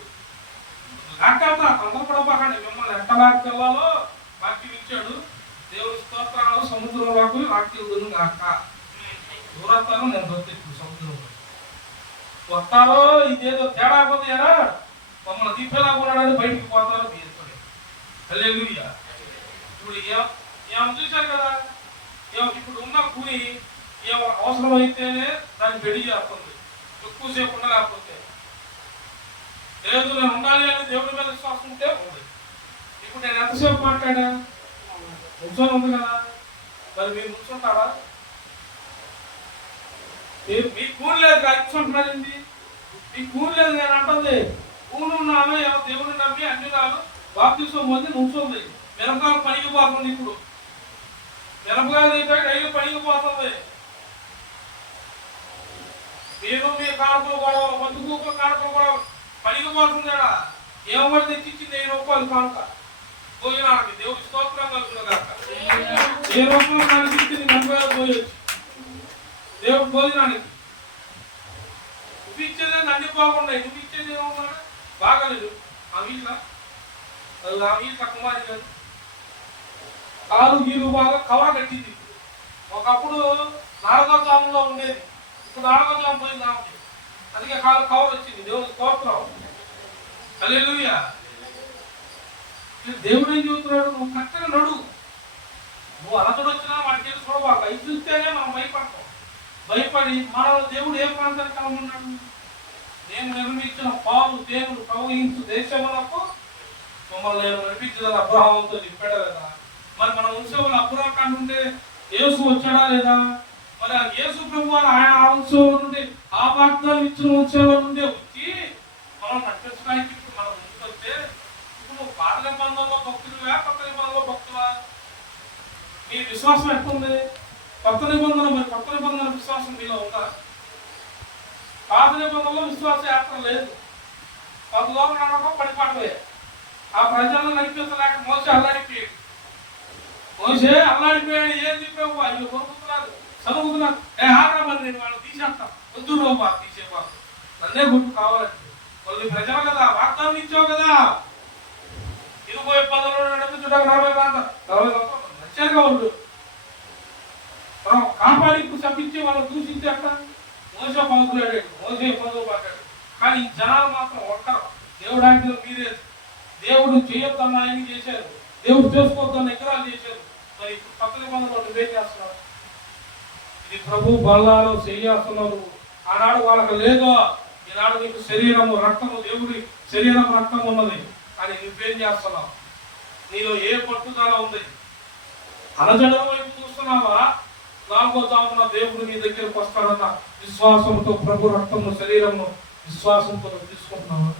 లేకపోతే తొందరపడబాకండి, మిమ్మల్ని ఎట్టలాకి వెళ్ళాలో వాక్యం ఇచ్చాడు. దేవుడి స్తోత్రాలు సముద్రంలోకి వాక్యం కాక దూరతాను. నేను దొరికిప్పుడు సముద్రంలో వస్తారో ఇదేదో తేడా పోతారా, మమ్మల్ని దిప్పేలా ఉన్నాడని బయటికి పోతారో బీరుపడి. హల్లెలూయా. ఇప్పుడు ఏం చూశారు కదా, ఇప్పుడు ఉన్న కూలి ఏమో అవసరమైతేనే దాన్ని పెళ్లి చేస్తుంది, ఎక్కువసేపు ఉండలేకపోతే లేదు. నేను ఉండాలి అని దేవుడి మీద విశ్వాసం ఉంటే ఉంది. ఇప్పుడు నేను ఎంతసేపు మాట్లాడా? కూర్చొని ఉంది కదా, మరి మీరు కూర్చుంటారా? మీ కూని లేదు కూర్చుంటున్నారండి, మీ కూని లేదు. నేను అంటుంది కూని ఉన్నామే దేవుడిని నమ్మి అన్ని రాదు బాప్తిసం పొంది నుంచుంది. మిరపకాయలు పనికిపోతుంది. ఇప్పుడు మిరపకాయలు అయితే డైలీ పనికిపోతుంది. మీరు మీ కానుకలు కూడా బంధుకూపుల కానుకలు కూడా పనికిపోతుంది. ఏమని తెచ్చిచ్చింది? 1000 రూపాయలు కానుక భోజనానికి. దేవుడి స్తోత్రం కలుగుతుంది కాక. 1000 రూపాయలు కనిపించింది, 40 పోయొచ్చు దేవుడి భోజనానికి. నువ్వు ఇచ్చేది అన్ని బాగున్నాయి, నువ్వు ఇచ్చేది ఏమన్నా బాగాలేదు. ఆ వీళ్ళ కుమారి గారు కాలు గీరు బాగా కవర్ కట్టింది. ఒకప్పుడు 4వ జాములో ఉండేది, ఇప్పుడు 4వ జాము పోయింది ఆమెకి. అందుకే కాలు కవర్ వచ్చింది. దేవుని స్తోత్రం. హల్లెలూయా. దేవుడు ఏం చెబుతున్నాడు? నువ్వు కరెక్ట్గా నడు. నువ్వు అలతడు వచ్చినా వాడికి వెళ్ళి చూడబాక. ఇది చూస్తేనే మనం భయపడతాం. భయపడి మన దేవుడు ఏ ప్రాంతానికి కలమన్నాడు? నేను నిర్మించిన పాలు దేవుడు ప్రవహించు దేశములకు మమ్మల్ని నేను నడిపించదని అబ్రహాముతో చెప్పాడా లేదా? మరి మనం వంశంలో అబ్రహాం కాడ నుండి యేసు వచ్చాడా లేదా? మరి ఆ యేసు ప్రభు ఆయన వంశం నుండి ఆ వాగ్దానం ఇచ్చిన వంశంలో నుండి వచ్చి మనం నడిపించడానికి ఇప్పుడు మనం ముందుకొస్తే, ఇప్పుడు నువ్వు పాత నిబంధనలో భక్తులుగా కొత్త నిబంధనలో భక్తులా? మీ విశ్వాసం ఎట్లుంది? కొత్త నిబంధన, మరి కొత్త నిబంధన విశ్వాసం మీలో ఉందా? పాత నిబంధనలో విశ్వాస యాత్ర లేదు. పదలో నమ్మకం పడిపాటలే. ఆ ప్రజలను నడిపించలేక మోసే అల్లాడిపోయాడు. ఏంది ప్రభు? అయ్యో కొనుక్కుతున్నారు, చదువుకున్నారు. ఆగ్రా మరి నేను వాళ్ళు తీసేస్తాను. వద్దు రోబా, తీసేవాళ్ళు నన్నే గుర్తు కావాలంటే. వాళ్ళు ప్రజలు కదా, వాగ్దానం ఇచ్చావు కదా. 20 పదవులు నడిపించడానికి 40 వచ్చారుగా వాళ్ళు. మనం కాపాడికు చంపించి వాళ్ళు దూషించి అక్కడ మోసే పదుకులాడాడు, మోసే పదువు పడ్డాడు. కానీ ఈ జనాలు మాత్రం ఒక్కరు దేవుడు ఆజ్ఞలు మీరే. దేవుడు చేయొద్దన్న ఆయన చేశారు, దేవుడు చేసుకోవద్దన్న ఎకరాలు చేశారు. మరి ఇప్పుడు కొత్త నిబంధనలు నువ్వేం చేస్తున్నావు? ఇది ప్రభు బల్లాలో చేయాల్స్తున్నారు. ఆనాడు వాళ్ళకి లేదో, ఈనాడు నీకు శరీరము రక్తము, దేవుడి శరీరం రక్తం ఉన్నది. కానీ నువ్వేం చేస్తున్నావు? నీలో ఏ పట్టుదల ఉంది? అనజడం వైపు చూస్తున్నావా? 4వ జామున దేవుడు నీ దగ్గరకు వస్తాడన్న విశ్వాసంతో ప్రభు రక్తము శరీరము విశ్వాసంతో తీసుకుంటున్నావా?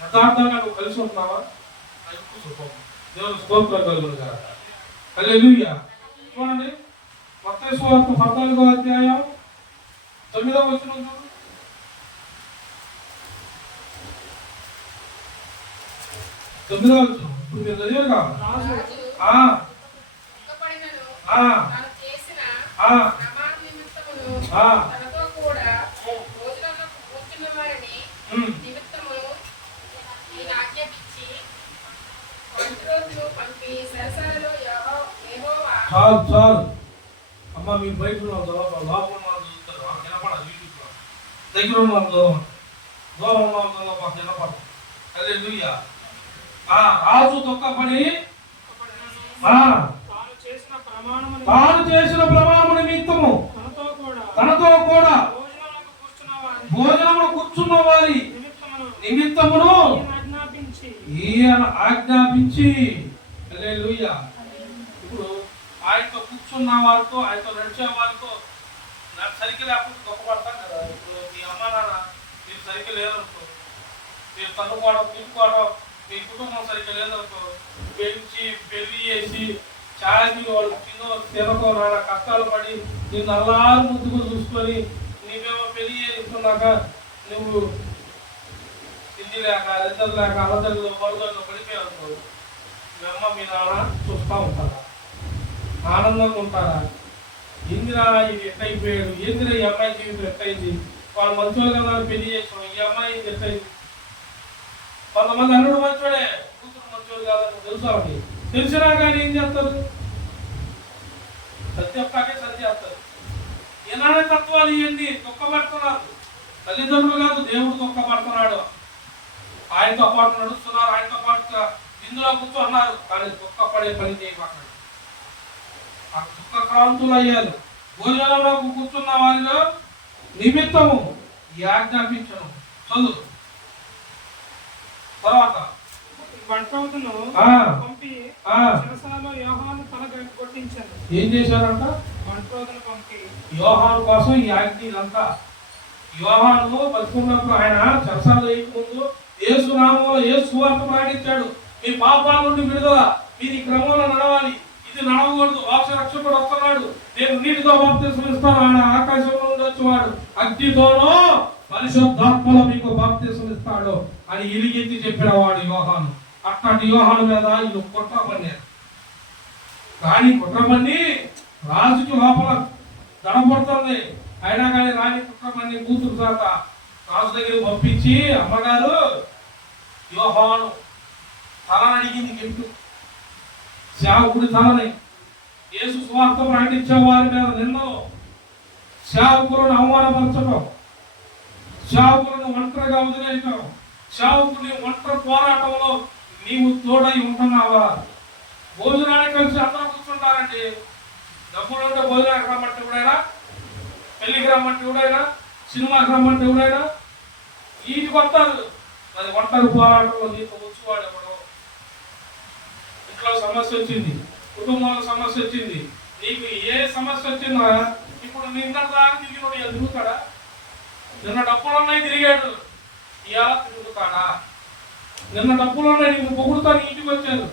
యథార్థంగా నువ్వు కలిసి ఉంటున్నావా? దేవుని స్తోత్రం కలుగును గాక. హల్లెలూయా. చూడండి, మత్తయి సువార్త 14వ అధ్యాయం 9వ వచనం చూడు. 9వ వచనం. ఇప్పుడు మీరు చదివారు కావాలి. చాలు చాలు అమ్మ, మీరు బయట లోపల చదువుతారు, వినపడదు. యూట్యూబ్లో దగ్గర ఉన్న చదవండి, దూరం ఉన్న మాకు వినపడదు. హల్లెలూయా. రాజు దుఃఖపడి తాను చేసిన ప్రమాణము నిమిత్తము తనతో కూడా భోజనమును కూర్చున్న వారి నిమిత్తమును ఈయన ఆజ్ఞాపించి, హల్లెలూయా. ఇప్పుడు ఆయనతో కూర్చున్న వారితో, ఆయనతో నడిచే వారితో నాకు సరిగ్గా లేకపోతే గొప్పపడతాను కదా. ఇప్పుడు మీ అమ్మ నాన్న మీరు సరిగ్గా లేదనుకో, మీరు తన్నుకోవడం తిట్టుకోవడం, మీ కుటుంబం సరిగ్గా లేదనుకో, పెంచి పెళ్లి చేసి చాచి వాళ్ళు తినకో నాన్న కష్టాలు పడి నిన్ను అల్లారు ముద్దుగా చూసుకొని నీవేమో పెళ్లి చేసుకున్నాక నువ్వు తిండి లేక ఇద్దరు లేక అల్లదల్లో వరదల్లో పడిపోయావు. మీ అమ్మ మీ నాన్న చూస్తూ ఉంటారా? ఆనందంగా ఉంటారా? ఏందిరా ఇది ఎట్టయిపోయాడు, ఏందిరా ఈ అమ్మాయి జీవితం ఎట్టయింది, వాళ్ళు మంచోళ్ళు కదా పెళ్లి చేసాం, ఈ అమ్మాయి ఎట్టయింది. కొంతమంది అల్లుడు మంచోడే, కూతురు మంచోడు కాదని తెలుసా అండి. తెలిసినా కానీ ఏం చేస్తారు? సత్యప్పాకే సరి చేస్తారు. ఏనాడే తత్వాలు ఇవన్నీ దుఃఖపడుతున్నారు. తల్లిదండ్రులు కాదు, దేవుడు దుఃఖపడుతున్నాడు. ఆయనతో పాటు నడుస్తున్నారు, ఆయనతో పాటు ఇందులో కూర్చున్నారు, కానీ దుఃఖపడే పని చేయబడ్డాడు. ఆ దుఃఖక్రాంతులు అయ్యారు. భోజనంలో కూర్చున్న వారిలో నిమిత్తము ఈ ఆజ్ఞాపించను. చదువు తర్వాత బంట్రోతును పంపి చెరసాలలో యోహాను తల కొట్టించాను. ఏం చేశారంట? బంట్రోతును పంపి యోహాను కోసం ఈ ఆజ్ఞ ఇదంతా. యోహాను బతుకున్నప్పుడు ఆయన చెరసాల ముందు యేసు నామంలో యేసు సువార్త ప్రకటించాడు. మీ పాపాల నుండి విడుదల, మీరు ఈ క్రమంలో నడవాలి, ఇది నడవకూడదు, మోక్ష రక్షకుడు వస్తున్నాడు, నేను నీటితో బాప్తిసం ఇస్తాను, ఆయన ఆకాశంలో నుండి వచ్చేవాడు, అగ్నితోనో పరిశుద్ధాత్మలో మీకు బాప్తిసం ఇస్తాడు అని ఇలిగెత్తి చెప్పిన వాడు యోహాను. అట్లాంటి యోహాను మీద వీళ్ళు కుట్ర పన్నారు. కానీ కుట్ర పన్ని రాజుకి లోపల దడపడుతుంది. అయినా కానీ రాణి కుట్ర పన్ని కూతురు చేత రాజు దగ్గరికి పంపించి, అమ్మగారు యోహాను తలని అడిగింది గిఫ్ట్, సేవకుడి తలని. యేసు స్వార్థ ప్రకటించే వారి మీద నిందలు, సేవకులను అవమానపరచడం, సేవకులను ఒంటరిగా వదిలేయటం, సేవకుని ఒంటరి పోరాటంలో నీవు తోడై ఉంటున్నావా? భోజనానికి కలిసి అందరూ కూర్చుంటారండి. డబ్బులు ఉంటే భోజనానికి రమ్మంటే ఎవడైనా, పెళ్లికి రమ్మంటే ఎవడైనా, సినిమాకి రమ్మంటే ఎవడైనా వీటికి వస్తారు. అది ఒంటరి పోరాటంలో నీకు వచ్చేవాడు ఎవడో. ఇంట్లో సమస్య వచ్చింది, కుటుంబంలో సమస్య వచ్చింది, నీకు ఏ సమస్య వచ్చినా ఇప్పుడు నిన్న దాకా తిరిగినోడు ఇలా తిరుగుతాడా? నిన్న డబ్బులు ఉన్నాయి తిరిగాడు, ఇవాళ తిరుగుతాడా? నిన్న డబ్బులు ఉన్నాయి నీకు పొగుడుతా నీ ఇంటికి వచ్చాను,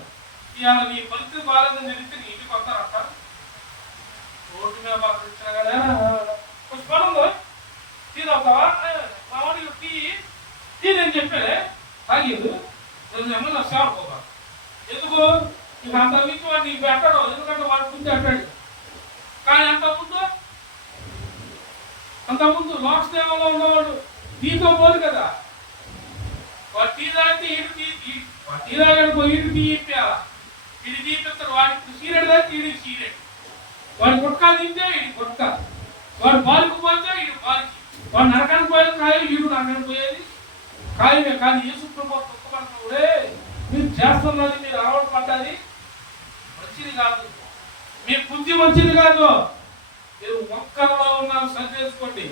ఇవాళ నీ పరిస్థితి బాగాలేదని తెలిస్తే నీ ఇంటికి వస్తారట. రోడ్డు మీద పక్కన కదా కొంచెం పనుందో టీ తాగుతావా? మా వాడికి టీ టీ నేను చెప్పాడే తాగేదు, నేను ఏమన్నా సేవకోవా ఎందుకు? ఇక అంత మించి వాడు నీకు పెట్టాడు, ఎందుకంటే వాడు ముందు పెట్టాడు. కానీ అంతకుముందు లోక్సేవలో ఉన్నవాడు టీతో పోదు కదా. వాడు టీ తాగితే టీ తాగాడు పోయి టీ ఇప్పాలా, ఇది తీపిస్తాడు. వాడికి సీరెడ్ తాగితే ఈడికి సీరెడ్, వాడు గుట్కా తింటే ఈడి గుట్కా, వాడు బాలికి పోతే ఈడు బాలికి, వాడు నరకానికి పోయేది కాయ, ఈడు నరకానికి పోయేది కాయమే. కానీ యేసు ప్రభువు దుఃఖపడుతున్నాడే, మీరు చేస్తున్నది, మీరు అలవాటు పడ్డది మంచిది కాదు, మీ బుద్ధి మంచిది కాదు. మీరు ఒక్కరిలో ఉన్నారు, సరి చేసుకోండి.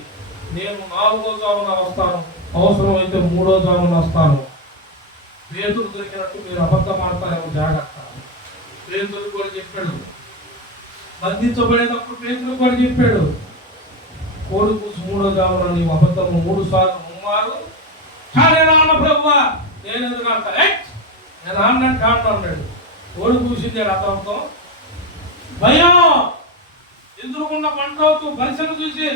నేను 4వ జామున వస్తాను, అవసరమైతే 3వ జామున వస్తాను. పేతురు దొరికినట్టు మీరు అబద్ధం ఆడతారేమో జాగ్రత్త. పేతురు కూడా చెప్పాడు, బంధించబడేటప్పుడు పేతురు కూడా చెప్పాడు, కోడి కూసి 3వ జామున నీవు అబద్ధము 3 సార్లు ఉమ్మారు. కానీ నాన్న ప్రభువా నేను ఎందుకు అంటాను, నేను అన్నట్టు అన్నాడు. కోడి కూసింది అర్థంతో భయం. ఎదురుకున్న పంటవుతూ పరిచయం చూసి,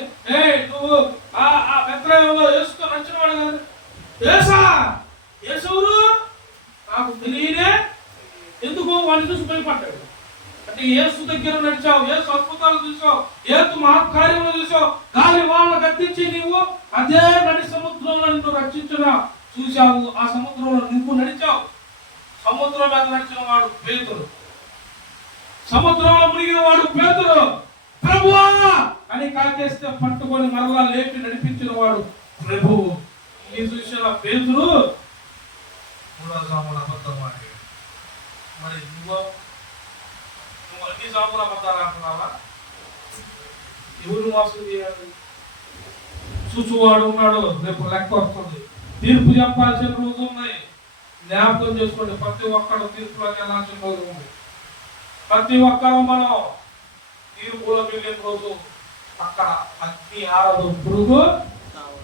నువ్వు ఆ పెద్దలో వేసుతో నచ్చినవాడు కదా, ఏసూరు నాకు తెలియనే, ఎందుకు వాడిని చూసి భయపడ్డాడు. అంటే ఏసు దగ్గర నడిచావు, ఏసు అద్భుతాలు చూసావు, ఏసు మహత్కార్యములు చూసావు, గాలి వాళ్ళని గద్దించి నీవు అదే నడి సముద్రంలో నిన్ను రక్షించిన చూశావు. ఆ సముద్రంలో నువ్వు నడిచావు. సముద్రం మీద నడిచిన వాడు పేతురు, సముద్రంలో మునిగిన వాడు పేతురు. ప్రభువా అని కాకేస్తే పట్టుకొని మరలా లేపి నడిపించిన వాడు ప్రభువు. ఈ చూసిన పేతురు 3వ జామున అబద్ధం ఆడాడు. మరి నువ్వు అన్ని జామున అబద్ధాలు అంటున్నావా? ఎవరు మోసం చేయాలి? చూచువాడు ఉన్నాడు, రేపు లెక్క వస్తుంది, తీర్పు చెప్పాల్సిన రోజు ఉన్నాయి. జ్ఞాపకం చేసుకోండి. ప్రతి ఒక్కరు తీర్పులోకి వెళ్ళాల్సిన రోజు ఉంది. ప్రతి ఒక్కరు మనం తీర్పులోకి వెళ్ళే రోజు అక్కడ అగ్ని ఆరదు, పురుగు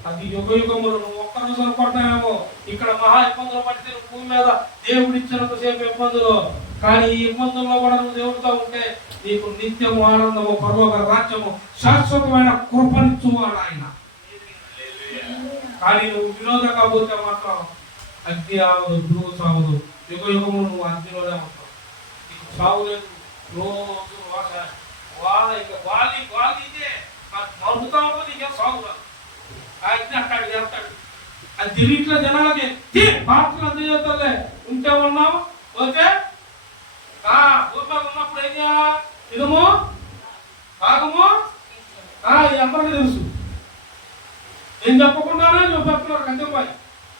అది యుగ యుగములు. నువ్వు ఒక్కరోజు అనుకుంటున్నావేమో ఇక్కడ మహా ఇబ్బందులు పడితే భూమి మీద దేవుడు ఇచ్చినంత సేపు ఇబ్బందులు, కానీ ఈ ఇబ్బందుల్లో కూడా నువ్వు దేవుడితో ఉంటే నీకు నిత్యము ఆనందము, పరలోక రాజ్యము, శాశ్వతమైన కృపనిచ్చు అని ఆయన. కానీ నువ్వు విరోధంగా పోతే మాత్రం అగ్ని ఆవదు, పురుగు సావదు, యుగ యుగములు నువ్వు అగ్నిలోనే ఉంటావు. నీకు సావు లేదు. రోజు వాళ్ళ ఇదే నవ్వుతా ఉంటుంది, నీకేం సాగు రాదు. అగ్ని అట్టాడు చేస్తాడు. అది తెలియట్లే జనాలకి. పాత్రలు అందజేస్తాలే ఉంటే ఉన్నావు ఓకే. ఊపిరి ఉన్నప్పుడు ఏం చేయాలా? ఇదము కాగము అందరికీ తెలుసు. నేను చెప్పకుండానే నువ్వు చెప్తున్నారు కందిపాయి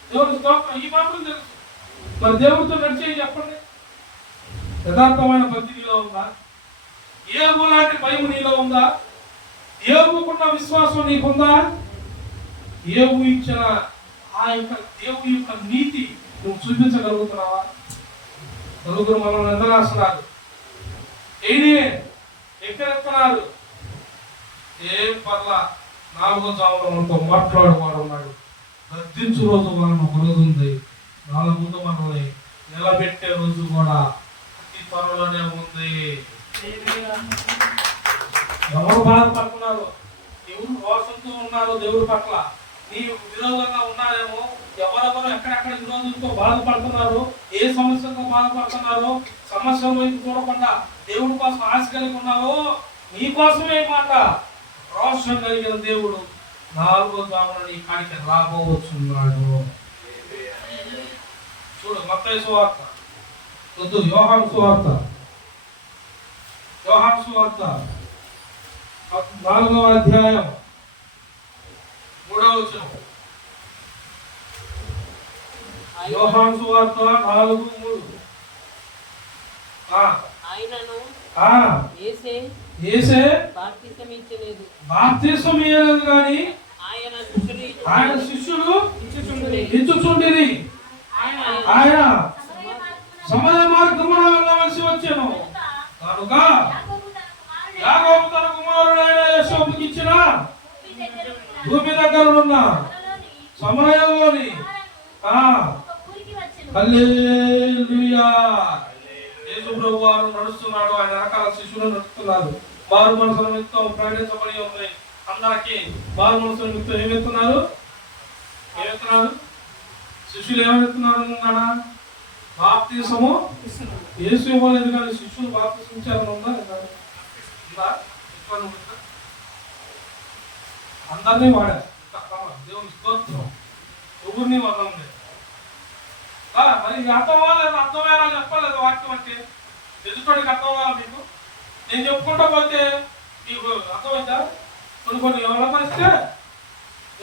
దేవుడి స్తోత్రం. ఈ మాత్రం తెలుసు. మరి దేవుడితో నడిచేది చెప్పండి. యథార్థమైన భక్తి నీలో ఉందా? ఏబు లాంటి భయం నీలో ఉందా? ఏబుకున్న విశ్వాసం నీకుందా? ఏబు ఇచ్చిన ఆ యొక్క దేవుడి యొక్క నీతి నువ్వు చూపించగలుగుతున్నావా? నలుగురు మనల్ని నిందలేస్తున్నారు, ఎక్కడెత్తున్నారు, ఏం పర్ల 4వ జామున మనతో మాట్లాడువాడు ఉన్నాడు. గద్దించు రోజు మనం ఒక రోజు ఉంది. వాళ్ళ ముందు మనల్ని నిలబెట్టే రోజు కూడా అతి త్వరలోనే ఉంది. ఎవరు బాధపడుతున్నారు? ఎవరు రోషంతో ఉన్నారు దేవుడి పట్ల? నీవు విరోధంగా ఉన్నారేమో. ఎవరెవరు ఎక్కడెక్కడ విరోధంతో బాధపడుతున్నారు, ఏ సమస్యతో బాధపడుతున్నారు, సమస్య వైపు చూడకుండా దేవుడి కోసం ఆశ కలిగి ఉన్నావో నీ కోసమే మాట. రోషం కలిగిన దేవుడు 4వ జామున నీ కాడికి రాబోతున్నాడు. చూడు మత్తయి సువార్త, యోహాను సువార్త 4వ అధ్యాయం 3వ వచనం. యోహాను సువార్త 4:3. ఆయనను యేసే బాప్తిసం ఇచ్చలేదు కానీ ఆయన శిష్యులు ఇచ్చుచుండిరి. ఆయన సమయ మార్గమున వెళ్ళవలసి వచ్చెను కనుక యాకోబు తన కుమారుడైన యోసేపుకు ఇచ్చిన భూమి దగ్గర ఉన్న సమరయంలోని హల్లెలూయా. యేసు ప్రభువారు నడుస్తున్నాడు. ఆయన రకాల శిష్యులు నడుస్తున్నారు. మారు మనసు నిమిత్తం ప్రకటించబడి ఉంది. అందరికీ మారు మనసు నిమిత్తం ఏమెత్తున్నారు? శిష్యులు ఏమెత్తున్నారు? బాప్తిసము యేసు ఇవ్వలేదు కానీ శిష్యులు బాప్తిసం ఇచ్చారని ఉందా? అందరినీ వాడారు. దేవుని స్తోత్రం. ఎవరిని వదలం లేదు. మరి అర్థమయ్యేలా చెప్పలేదు వాక్యం అంటే. ఎదుటోడికి అర్థం అవ్వాలి మీకు. నేను చెప్పుకుంటా పోతే మీకు అర్థమైందా? కొన్ని ఎవరిస్తే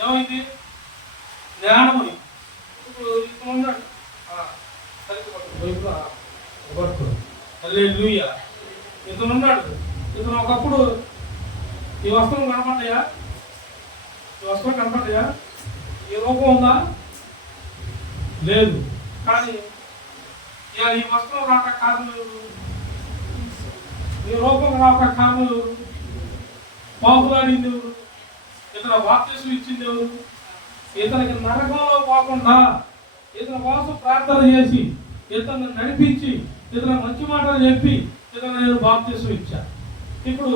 ఏమైంది? జ్ఞానము. ఇప్పుడు ఇతను ఉన్నాడు హల్లెలూయా. ఇతను ఉన్నాడు. ఇతను ఒకప్పుడు ఈ వస్త్రం కనపడ్డాయా? ఈ రూపం ఉందా? లేదు. కానీ ఈ వస్త్రం రాక కారణం ఎవరు? ఈ రూపం రాక కారణం ఎవరు? పాపులాడింది ఎవరు? ఇతను బాప్తిసం ఇచ్చింది ఎవరు? ఇతనికి నరకంలో పోకుండా ఇతని కోసం ప్రార్థన చేసి ఇతను నడిపించి ఇతను మంచి మాటలు చెప్పి ఇతను నేను బాప్తిసం ఇచ్చా. ఇప్పుడు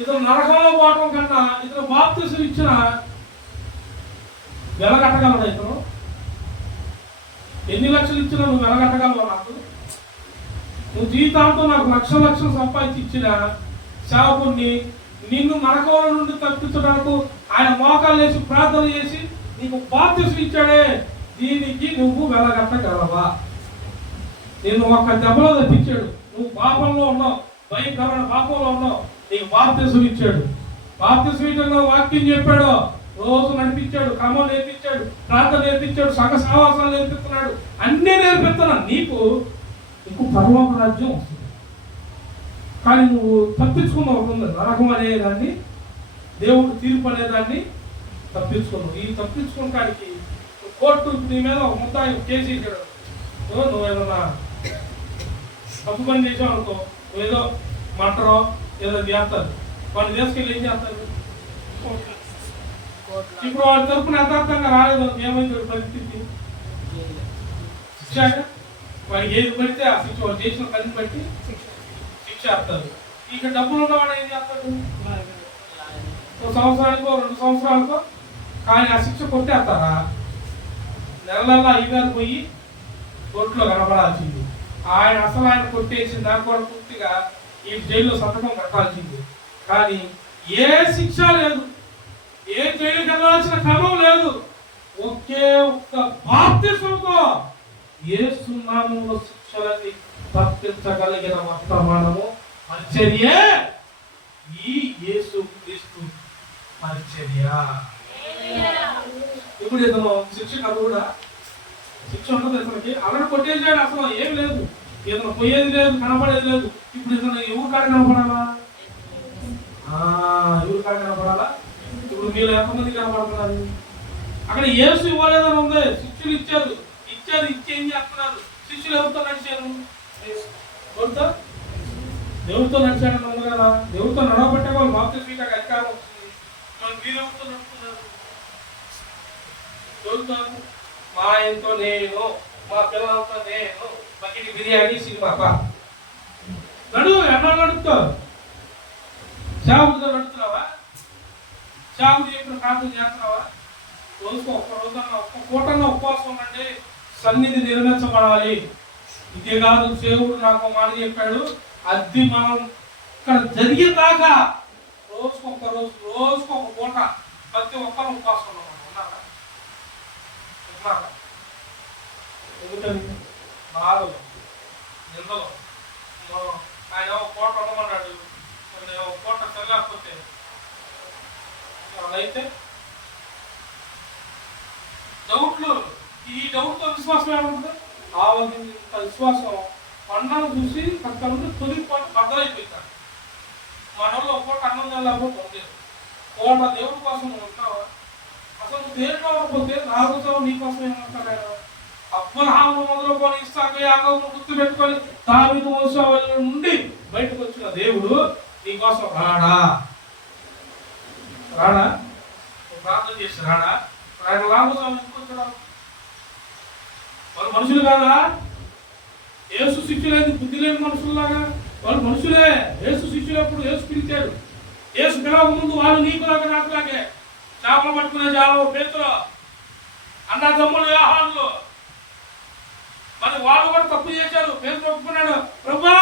ఇతను నరకంలో పోవటం కన్నా ఇతను బాప్తిసం ఇచ్చిన వెలగట్టగలడు. ఇతను ఎన్ని లక్షలు ఇచ్చినా నువ్వు వెలగట్టగలవు? నాకు నువ్వు జీవితాంతో నాకు లక్షలు సంపాదించి ఇచ్చిన సేవకుడిని నిన్ను నరకంలో నుండి తప్పించడానికి ఆయన మోకాలు వేసి ప్రార్థన చేసి నీకు బాప్తిసం ఇచ్చాడే, దీనికి నువ్వు వెలగట్టగలవా? నేను ఒక్క దెబ్బలో తప్పించాడు. నువ్వు పాపంలో ఉన్నావు, భయంకరమైన పాపంలో ఉన్నావు, నీకు బాప్తిసం ఇచ్చాడు. బాప్తిసం ఇచ్చడంలో వాక్యం చెప్పాడు, రోజు నడిపించాడు, క్రమం నేర్పించాడు, ప్రార్థన నేర్పించాడు, సంఘ సహవాసాలు నేర్పిస్తున్నాడు, అన్నీ నేర్పిస్తున్నా. నీకు పరలోక రాజ్యం వస్తుంది. కానీ నువ్వు తప్పించుకున్న ఒక ఉంది, నరకం అనేదాన్ని, దేవుడు తీర్పు అనేదాన్ని తప్పించుకున్నావు. ఈ తప్పించుకోవడానికి కోర్టు నీ మీద ఒక ముద్దాయి కేసు ఇచ్చాడు, నువ్వు ఏదన్నా తప్పు పని చేసావు అనుకో, నువ్వేదో మటరో ఏదో చేస్తారు, వాళ్ళు తీసుకెళ్ళి ఏం చేస్తారు? ఇప్పుడు వాడి తరపున యథార్థంగా రాలేదు, ఏమైంది పరిస్థితి? శిక్ష వాడికి ఏది పడితే ఆ శిక్ష, వాడు చేసిన పని బట్టి శిక్ష వేస్తారు. ఇక డబ్బులు ఉన్నవాడు ఏం చేస్తాడు? ఒక సంవత్సరానికో 2 సంవత్సరాలకో కానీ ఆ శిక్ష కొట్టేస్తారా? నెలల్లో అయ్యగారు పోయి కోర్టులో కనపడాల్సింది, ఆయన కొట్టేసింది, దాని కూడా పూర్తిగా ఈ జైల్లో సంతకం కట్టాల్సింది. కానీ ఏ శిక్ష లేదు, ఏ జైలుకి వెళ్ళాల్సిన క్రమం లేదు. ఒకే ఒక్క బాప్తిస్మముతో యేసు నామములో శిక్షలని తప్పించగలిగిన వర్తమానము పరిచర్యే ఈ యేసు క్రీస్తు పరిచర్య. ఇప్పుడు ఇతను శిక్ష కాదు, కూడా శిక్ష ఉండదు ఇతనికి. అలా కొట్టేసాడు, అసలు ఏం లేదు, ఇతను పోయేది లేదు, కనపడేది లేదు. ఇప్పుడు ఇతను ఎవరు కాడ కనపడాలా? ఎవరు కాడ కనపడాలా? ఇప్పుడు మీరు ఎంతమంది కనపడుతున్నారు? అక్కడ యేసు ఇవ్వలేదని ఉంది, శిష్యులు ఇచ్చారు, ఇచ్చి ఏం చేస్తున్నారు? శిష్యులు ఎవరితో నడిచారు? దేవుడితో నడిచాడని ఉంది కదా. దేవుడితో నడవబట్టే వాళ్ళు బాప్తిస్మం స్వీకరించే అధికారం వచ్చింది. మనం వీరెవరితో నడుస్తున్నారు? దేవుడితో. మా ఆయనతో నేను, మా పిల్లలతో నేను, బకెట్ బిర్యానీ సినిమా నడు. ఎన్నో నడుపుతావు? సేవకుడితో నడుపుతున్నావా? సేవకుడు చెప్పిన ప్రార్థన చేస్తున్నావా? రోజుకు ఒక్క పూటన్నా ఉపవాసం ఉండండి, సన్నిధి నిర్మించబడాలి. ఇదే కాదు, దేవుడు నాకు మాట చెప్పాడు, అది మనం ఇక్కడ జరిగేదాకా రోజుకొక పూట ప్రతి ఒక్కరు ఉపవాసం ఉన్నారా? ఎందుకని? బాధలు, నిందలు. ఆయన ఒక పూట ఉండమన్నాడు, ఒక పూట చల్లకపోతే అయితే డౌట్లు. ఈ డౌట్తో విశ్వాసం ఏమంటుంది? ఆవగింత విశ్వాసం పండను చూసి అక్కడ నుండి తొలిపాటు బద్దలైపోతాడు. మనలో ఒక పూట అన్నం లేకపోతే ఉండేది. పూట దేవుడి కోసం ఉంటావా? అసలు దేంట్లో పోతే నాగుతావు, నీ కోసం ఏమంటాడు? అబ్రహాము మొదలుకొని ఇస్సాకు యాకోబును గుర్తు పెట్టుకొని దావీదు వంశావళి నుండి బయటకు వచ్చిన దేవుడు నీ కోసం రాడా? ప్రార్థన చేసి రాడా? ఆయన లాభం ఎందుకొచ్చాడు? వాళ్ళు మనుషులు కాదా? యేసు శిష్యులేని బుద్ధి లేని మనుషుల్లాగా వాళ్ళు మనుషులే. యేసు శిష్యులప్పుడు యేసు పిలిచాడు. యేసు పిలవక ముందు వాళ్ళు నీకులాగా నాకులాగే చేపలు పట్టుకునే జాలో పేతురు, అన్న తమ్ముడు యోహానులు. మరి వాళ్ళు కూడా తప్పు చేశారు. పేతురు ఒప్పుకున్నాడు, ప్రభువా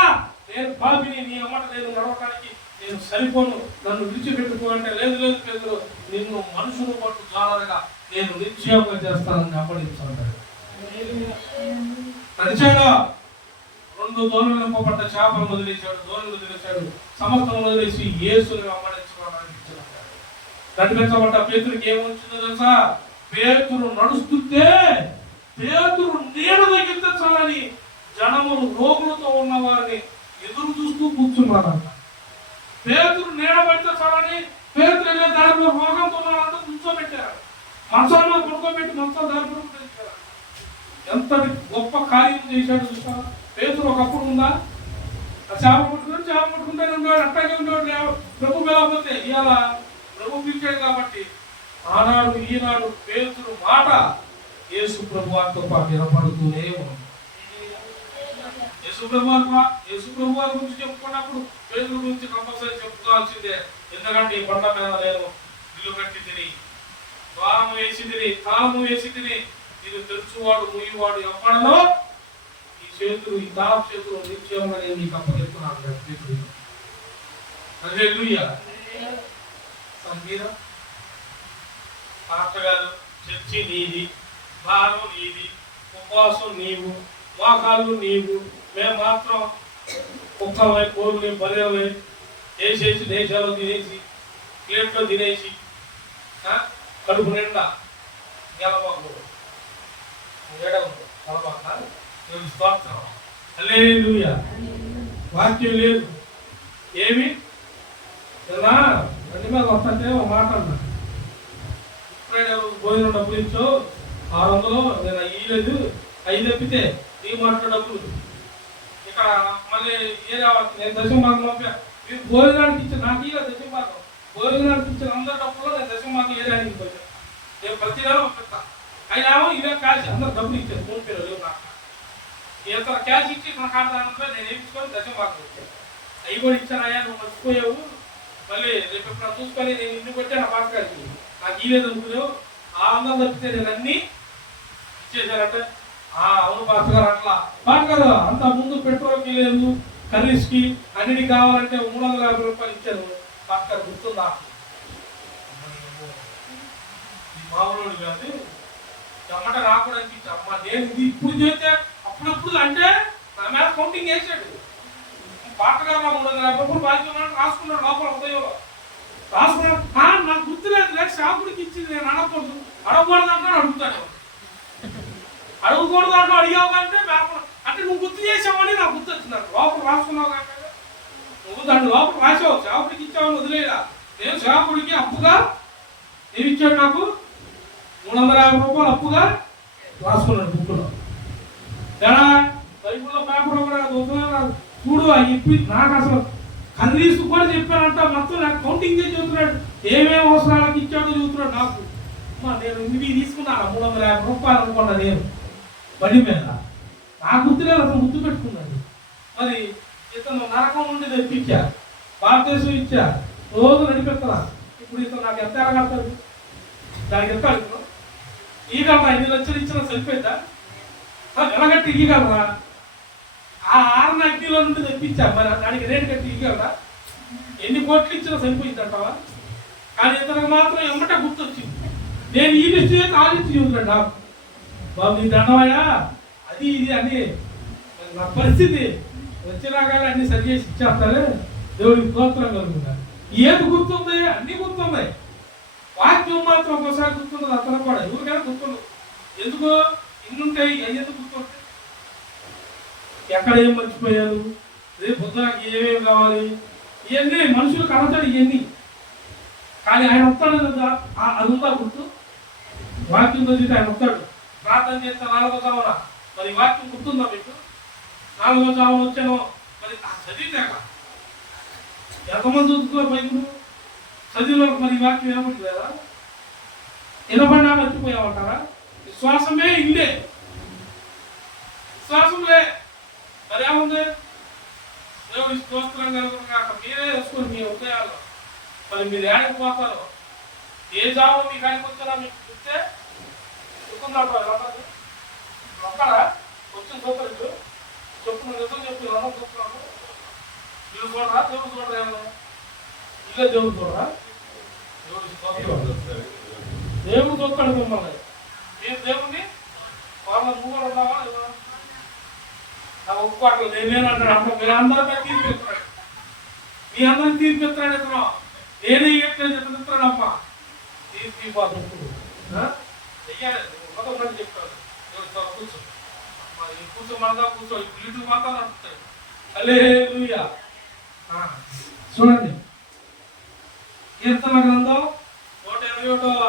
నేను పాపిని, నీ అమ్మట నేను నడవటానికి నేను సరిపోను, నన్ను విడిచిపెట్టుకో అంటే, లేదు పేతురు, నిన్ను మనుషులు పట్టు జాలరగా నేను నిశ్చయంగా చేస్తానని అప్పగించాడు. నడిచాడు. 2 దోణులు నింపబడ్డ చేపలు వదిలేశాడు, దోణులు వదిలేశాడు, సమస్తం వదిలేసి యేసుని వెంబడించుకోవడానికి నడిపించబడ్డ పేతురికి ఏమొచ్చిందో తెలుసా? పేతురు నడుస్తుంటే పేతురు నీడ తగిలితే చాలని జనములు రోగులతో ఉన్న వారిని ఎదురు చూస్తూ కూర్చున్నారంట. పేతురు నీడ పడితే చాలని పేతురు వెళ్ళే దారిలో రోగంతో ఉన్నారంతా కూర్చోబెట్టారు. మంచాల మీద పడుకోబెట్టి మంచాల దారి పడుకుంటారు. ఎంతటి గొప్ప కార్యం చేశాడు చూస్తారా? పేతురు ఒకప్పుడు ఉందా? చేప పట్టుకుంటూనే ఉండేవాడు, అట్టాగే ఉండేవాడు. ప్రభు వెళ్ళకపోతే ఇవాళ ప్రభు పిలిచాడు కాబట్టి ఆనాడు ఈనాడు పేతురు మాట యేసు ప్రభు వారితో పాటు వినపడుతూనే ఉంది. యేసు ప్రభు వారి గురించి చెప్పుకున్నప్పుడు పేతురు గురించి కంపల్సరీ చెప్పుకోవాల్సిందే. ఎందుకంటే ఈ కొండ మీద నేను ఇల్లు కట్టి తిని, ద్వారము వేసి తిని, తాళము వేసి తిని, ఇది తెలుసువాడు మూయివాడు ఎవ్వడలో ఈ చేతులు, ఈ దాపు చేతులు నిశ్చయంగా నేను నీకు అప్పచెప్తున్నాను. హల్లెలూయా. సంగీతం పాస్టర్ గారు, చర్చి నీది, భారం నీది, ఉపవాసం నీవు, మోకాళ్ళు నీవు, మేము మాత్రం కుక్కలై కోరుని బలేవై వేసేసి దేశాలు తినేసి ప్లేట్లో తినేసి కడుపు నిండా గెలవకూడదు. స్తోత్రం. హల్లెలూయా. వాక్యం లేదు ఏమి బండి మీద వస్తుంటే ఒక మాట అన్నా, ఇప్పుడే భోజనం డబ్బులు ఇచ్చో 600 నేను ఇయ్యలేదు, 5 తప్పితే ఈ మాటలు డబ్బులు ఇక్కడ మళ్ళీ ఏ రావాలి. నేను దశమార్గం పంపా, మీరు భోజనానికి ఇచ్చిన నాకు ఇక దశమార్గం భోజనానికి ఇచ్చిన అందరి డబ్బుల్లో నేను దశమార్గం ఏరియానికి పోయాను. నేను ప్రతి నెల పంపిస్తా. అయినా ఇవే క్యాష్ అందరు డబ్బులు ఇచ్చాను, ఫోన్ పేలో లేవు నాకు. ఎంత క్యాష్ ఇచ్చి నా ఖాతాలో నేను వేయించుకొని దశమార్గం ఇచ్చాను. అవి కూడా ఇచ్చానయ్యా, నువ్వు మర్చిపోయావు, మళ్ళీ రేపు ఎప్పుడు చూసుకొని నేను ఇల్లు పెట్టాను ఆ పాటగారికి, నాకు ఇవ్వలేదు అనుకునేవు. ఆనందం తప్పితే నేను అన్నీ ఇచ్చేసానంటే అవును పాస్టర్ గారు అట్లా పాస్టర్ గారు అంత ముందు పెట్రోల్కి లేదు, కర్రీస్కి అన్నిటికి కావాలంటే 350 రూపాయలు ఇచ్చాను. పాస్టర్ గారు గుర్తుందా? మామూలు కాదు, చెమ్మట రాకూడదు అనిపించి అమ్మ నేను ఇది ఇప్పుడు చేస్తే అప్పుడప్పుడు అంటే నా మీద కౌంటింగ్ వేసాడు. పాస్టర్ గారు 350 రూపాయలు బాధ్యత రాసుకున్నాడు లోపల ఉదయంలో రాసుకున్నాడు. నాకు గుర్తులేదు, లేదు షాపుడికి ఇచ్చింది నేను అడగకూడదు, అడగకూడదు అంటే అడుగుతాను, అడుగుకూడదు అంటే అడిగావు కంటే అంటే నువ్వు గుర్తు చేసావని నాకు గుర్తు వచ్చింది. లోపల రాసుకున్నావు కంటే నువ్వు దాన్ని లోపల రాసావు, షాపుడికి ఇచ్చావని వదిలేదా. నేను షాపుడికి అప్పుగా ఏమి ఇచ్చాడు, నాకు 350 రూపాయలు అప్పుగా రాసుకున్నాడు బుక్లో. ఎలా బైబుల్లో పేపర్ కూడా చూడు చెప్పి నాకు అసలు కనీసు కూడా చెప్పానంట. మొత్తం నాకు కౌంటింగ్ చేసి చెబుతున్నాడు, ఏమేమి అవసరాలకు ఇచ్చాడో చెబుతున్నాడు నాకు. నేను ఇవి తీసుకున్నాను 350 రూపాయలు అనుకున్నా నేను బండి మీద. నాకు గుర్తులేదు, అసలు గుర్తు పెట్టుకున్నాడు. మరి ఇతను నరకం నుండి తెప్పించా, భారతదేశం ఇచ్చా, రోజు నడిపెత్తరా. ఇప్పుడు ఇతను నాకు ఎంత ఎరగడతాడు, దానికి ఎంత అడుగుతున్నావు ఈగలరా? 5 లక్షలు ఇచ్చిన సరిపోయిందా? ఎలాగట్టి ఇయ్యగలరా? ఆ 6 అగ్నిలో నుండి తెప్పించా, మరి దానికి రేటు కట్టి ఇయ్యగలరా? ఎన్ని కోట్లు ఇచ్చినా సరిపోయిందంటావా? కానీ ఇతనికి మాత్రం ఎమ్మట గుర్తొచ్చింది. నేను ఈ విషయం ఆలోచించి చూస్తున్నాడు నాకు, బాబు నీ దండమయ్యా అది ఇది అని. నా పరిస్థితి వచ్చినాగానే అన్ని సరి చేసి ఇచ్చేస్తారే, దేవుడికి స్తోత్రం కలుగుతారు. ఏది గుర్తుంది? అన్ని గుర్తున్నాయి. వాక్యం మాత్రం ఒకసారి గుర్తుండదు, అతను కూడా ఎవరికైనా గుర్తుండదు. ఎందుకు ఇన్నుంటాయి, అవి ఎందుకు గుర్తుంటాయి? ఎక్కడ ఏం మర్చిపోయారు, రేపు పొద్దునకి ఏమేమి కావాలి, ఇవన్నీ మనుషులకు అనతాడు ఇవన్నీ. కానీ ఆయన వస్తాడు కదా, అది ఉందా గుర్తు? వాక్యం చదివితే ఆయన వస్తాడు. ప్రార్థన చేస్తే 4వ జామున, మరి వాక్యం గుర్తుందా మీకు? 4వ జామున వచ్చాను, మరి చదివితే ఎంతమంది చదువుతున్నారు బైబుల్ చదివిన మరి వాక్యం వినపడలేదా? వినపడినా మర్చిపోయామంటారా? విశ్వాసమే ఇల్లే, విశ్వాసంలే. మరి ఏముంది? దేవుడి స్తోత్రం కలుగుతున్నా మీరే వేసుకొని మీ ఉదయాల్లో మరి మీరు ఏడకి పోతారు. ఏ జాబు మీకు ఆయనకు వచ్చారా మీకు చూస్తే చెప్తున్నాడు. ఒక్కడా వచ్చిన చూపరు చెప్తున్న నిజం చెప్పి అన్న చూస్తున్నాడు. మీరు చూడరా, దేవుడు చూడరా? ఏమన్నా ఇల్లే దేవుడు చూడరా? దేవుడు చూస్తాడు మిమ్మల్ని. మీరు దేవుడిని వాళ్ళ నువ్వు కూడా ఉన్నావా? ఒప్పుకోవట్లేదు, నేనేనంటాడు. అమ్మ మీరు అందరిపై తీర్పిస్తున్నాడు, మీ అందరిని తీర్పిస్తున్నాడు. ఇతను నేనే చెప్పలేదు, ఇతను ఇస్తున్నాడు. అమ్మ తీర్పిపోతాడు చెప్తాడు. కూర్చో కూర్చోమందా, కూర్చో ఇటు మాత్రం నడుపుతాడు. హల్లెలూయా. చూడండి కీర్తన గ్రంథం 121వ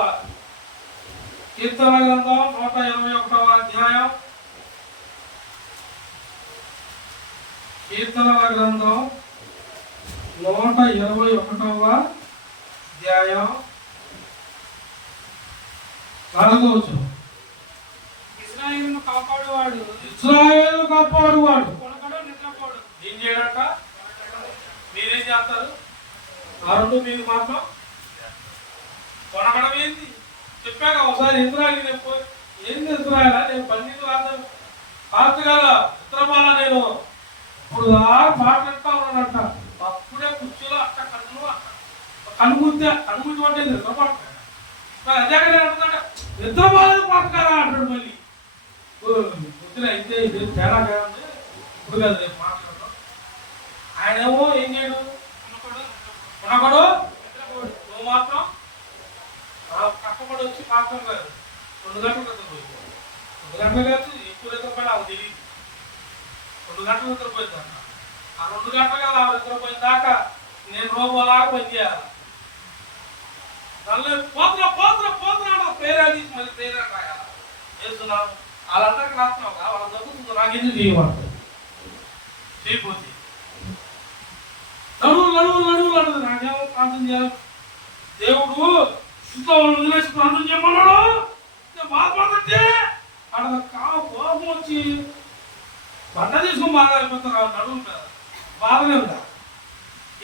కీర్తన గ్రంథం 121వ అధ్యాయం. కీర్తనల గ్రంథం 121వ అధ్యాయం 4వ వచనం. ఇశ్రాయేలును కాపాడువాడు, ఇశ్రాయేలు కాపాడువాడు కొనకడు నిద్రపోడు. ఏం చేయడంట? మీరేం చేస్తారు? ఆ రెండు మీకు మాత్రం కొనకడం ఏంది? చెప్పాక ఒకసారి ఇజ్రాయిల్ ఏంది ఇజ్రాయిలా? నేను 12 రాత్రులు పాత్ర కదా నిద్రపోల. నేను ఇప్పుడు మాట్లాడుతూ ఉన్నాడంట. అప్పుడే కుర్చీలో అట్ట కనుగుద్దే అంటే నిద్రపోతాడు. అదే కదా అంటుందంటే నిద్రపోలేదు పాత్రకారా అంటాడు. మళ్ళీ పొద్దున అయితే ఇది తేడా కాదు, ఇప్పుడు కదా రేపు మాట్లాడతాం. ఆయనేమో ఏం చేయడు? కొనకడు నువ్వు మాత్రం కష్టపడి వచ్చి మాత్రం కాదు 2 గంటలు నిద్రపోయింది. 2 గంటలు కాదు, ఎక్కువ నిద్రపోయినా ఆమె తెలియదు. 2 గంటలు నిద్రపోయిందంట. ఆ 2 గంటలు కదా ఆమె నిద్రపోయిన దాకా నేను రోబోలాగా పనిచేయాలి. దానిలో పోతున్నా పేరా తీసి మళ్ళీ పేరా రాయాలి. చేస్తున్నావు వాళ్ళందరికీ రాస్తున్నావు వాళ్ళ తగ్గుతుంది నాకెందుకు చేయమంటారు చేయకపోతే నడువు నాకేమో ప్రార్థన చేయాలి దేవుడు ఇంట్లో వదిలేసి ప్రార్థన చేయమన్నాడు నేను బాధపడుతుంటే అక్కడ కోపం వచ్చి బండ తీసుకుని బాధ అయిపోతారు నడువు కదా బాధనే ఉందా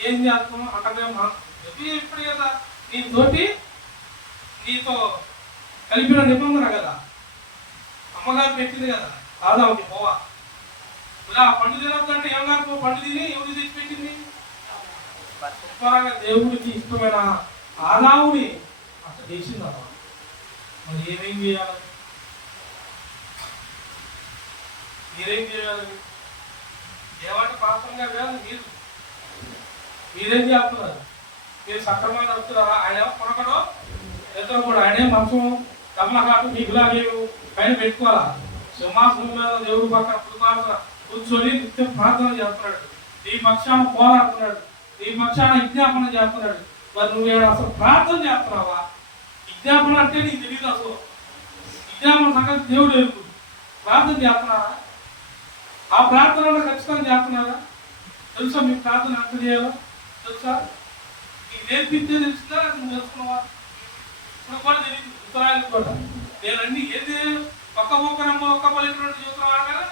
ఏం చేస్తాం అక్కడే ఇప్పుడు కదా నీతో కలిపిన నిబంధన కదా అమ్మగారు పెట్టింది కదా కాదావుకి పోవా ఇలా పండు తినొద్దంటే ఏం కాదు పండు తిని ఎవరు తెచ్చి పెట్టింది శుభ్రంగా దేవుడికి ఇష్టమైన ఆదావుని అట్లా చేసింది అమ్మ మరి ఏమేం చేయాలి మీరేం చేయాలి ఏమంటే పాపంగా వేయాలి మీరేం చేస్తున్నారు మీరు సక్రమంగా నడుపుతున్నారా ఆయన కొనకడో ఇద్దరు కూడా ఆయనే మంచం కమలహాటు మీకులాగే పైన పెట్టుకోవాలా సింహాసనం మీద దేవుడు పక్కన పురుమాసన కూర్చొని నిత్యం ప్రార్థన చేస్తున్నాడు నీ పక్షాన పోరాడుతున్నాడు నీ పక్షాన విజ్ఞాపన చేస్తున్నాడు మరి నువ్వు అసలు ప్రార్థన చేస్తున్నావా విజ్ఞాపన అంటే నీకు తెలియదు అసలు విజ్ఞాపన సంగతి దేవుడు ఎరుకు ప్రార్థన చేస్తున్నారా ఆ ప్రార్థనలో ఖచ్చితంగా చేస్తున్నారా తెలుసా మీ ప్రార్థన ఎంత చేయాలో తెలుసా నీకు నేర్పిస్తే తెలిసిందా నువ్వు తెలుసుకున్నావా ఇప్పుడు కూడా తెలియదు ఉత్తరాయలు కూడా నేను అన్ని ఏది ఒక్క ఊకనమ్మ ఒక్క పలికినట్టు చెబుతున్నా కదా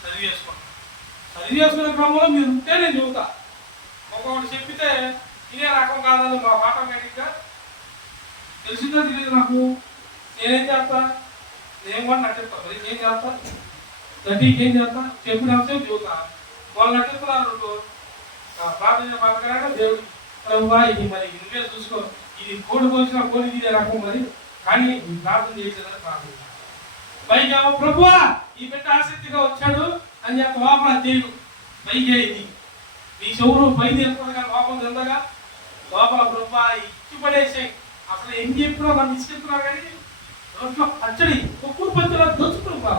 చదివి చేసుకునే క్రమంలో మీరు ఉంటే నేను చెబుతా ఒక్కొక్కటి చెప్పితే ఇదే రకం కాదని మా ఆటోమేటిక్గా తెలిసిందో తెలియదు నాకు నేనేం చేస్తా నేను కూడా నటిస్తా మరి ఏం చేస్తా గట్టికి ఏం చేస్తా చెప్పినంతసేపు చెబుతా వాళ్ళు నటిస్తున్నారు ప్రార్థన పథకాలంటే దేవుడు ప్రభువా ఇది మరి నువ్వే చూసుకో ఇది కోడి పోసిన కోడి ఇదే రకం మరి కానీ ప్రార్థన చేసేదని ప్రార్థన పైగా ప్రభువా ఈ బిడ్డ ఆసక్తిగా వచ్చాడు అని చెప్పి లోపల చేయడు పైగా ఇది నీ చెవులు పై తెలుస్తుంది కానీ లోపల తిందగా లోపల ప్రభువా ఇచ్చి పడేసాయి అసలు ఏం చెప్పినా మనం ఇచ్చుకుంటున్నారు కానీ రోడ్లో పచ్చడి ఒక్కరు పచ్చడి దొచ్చుకున్నాం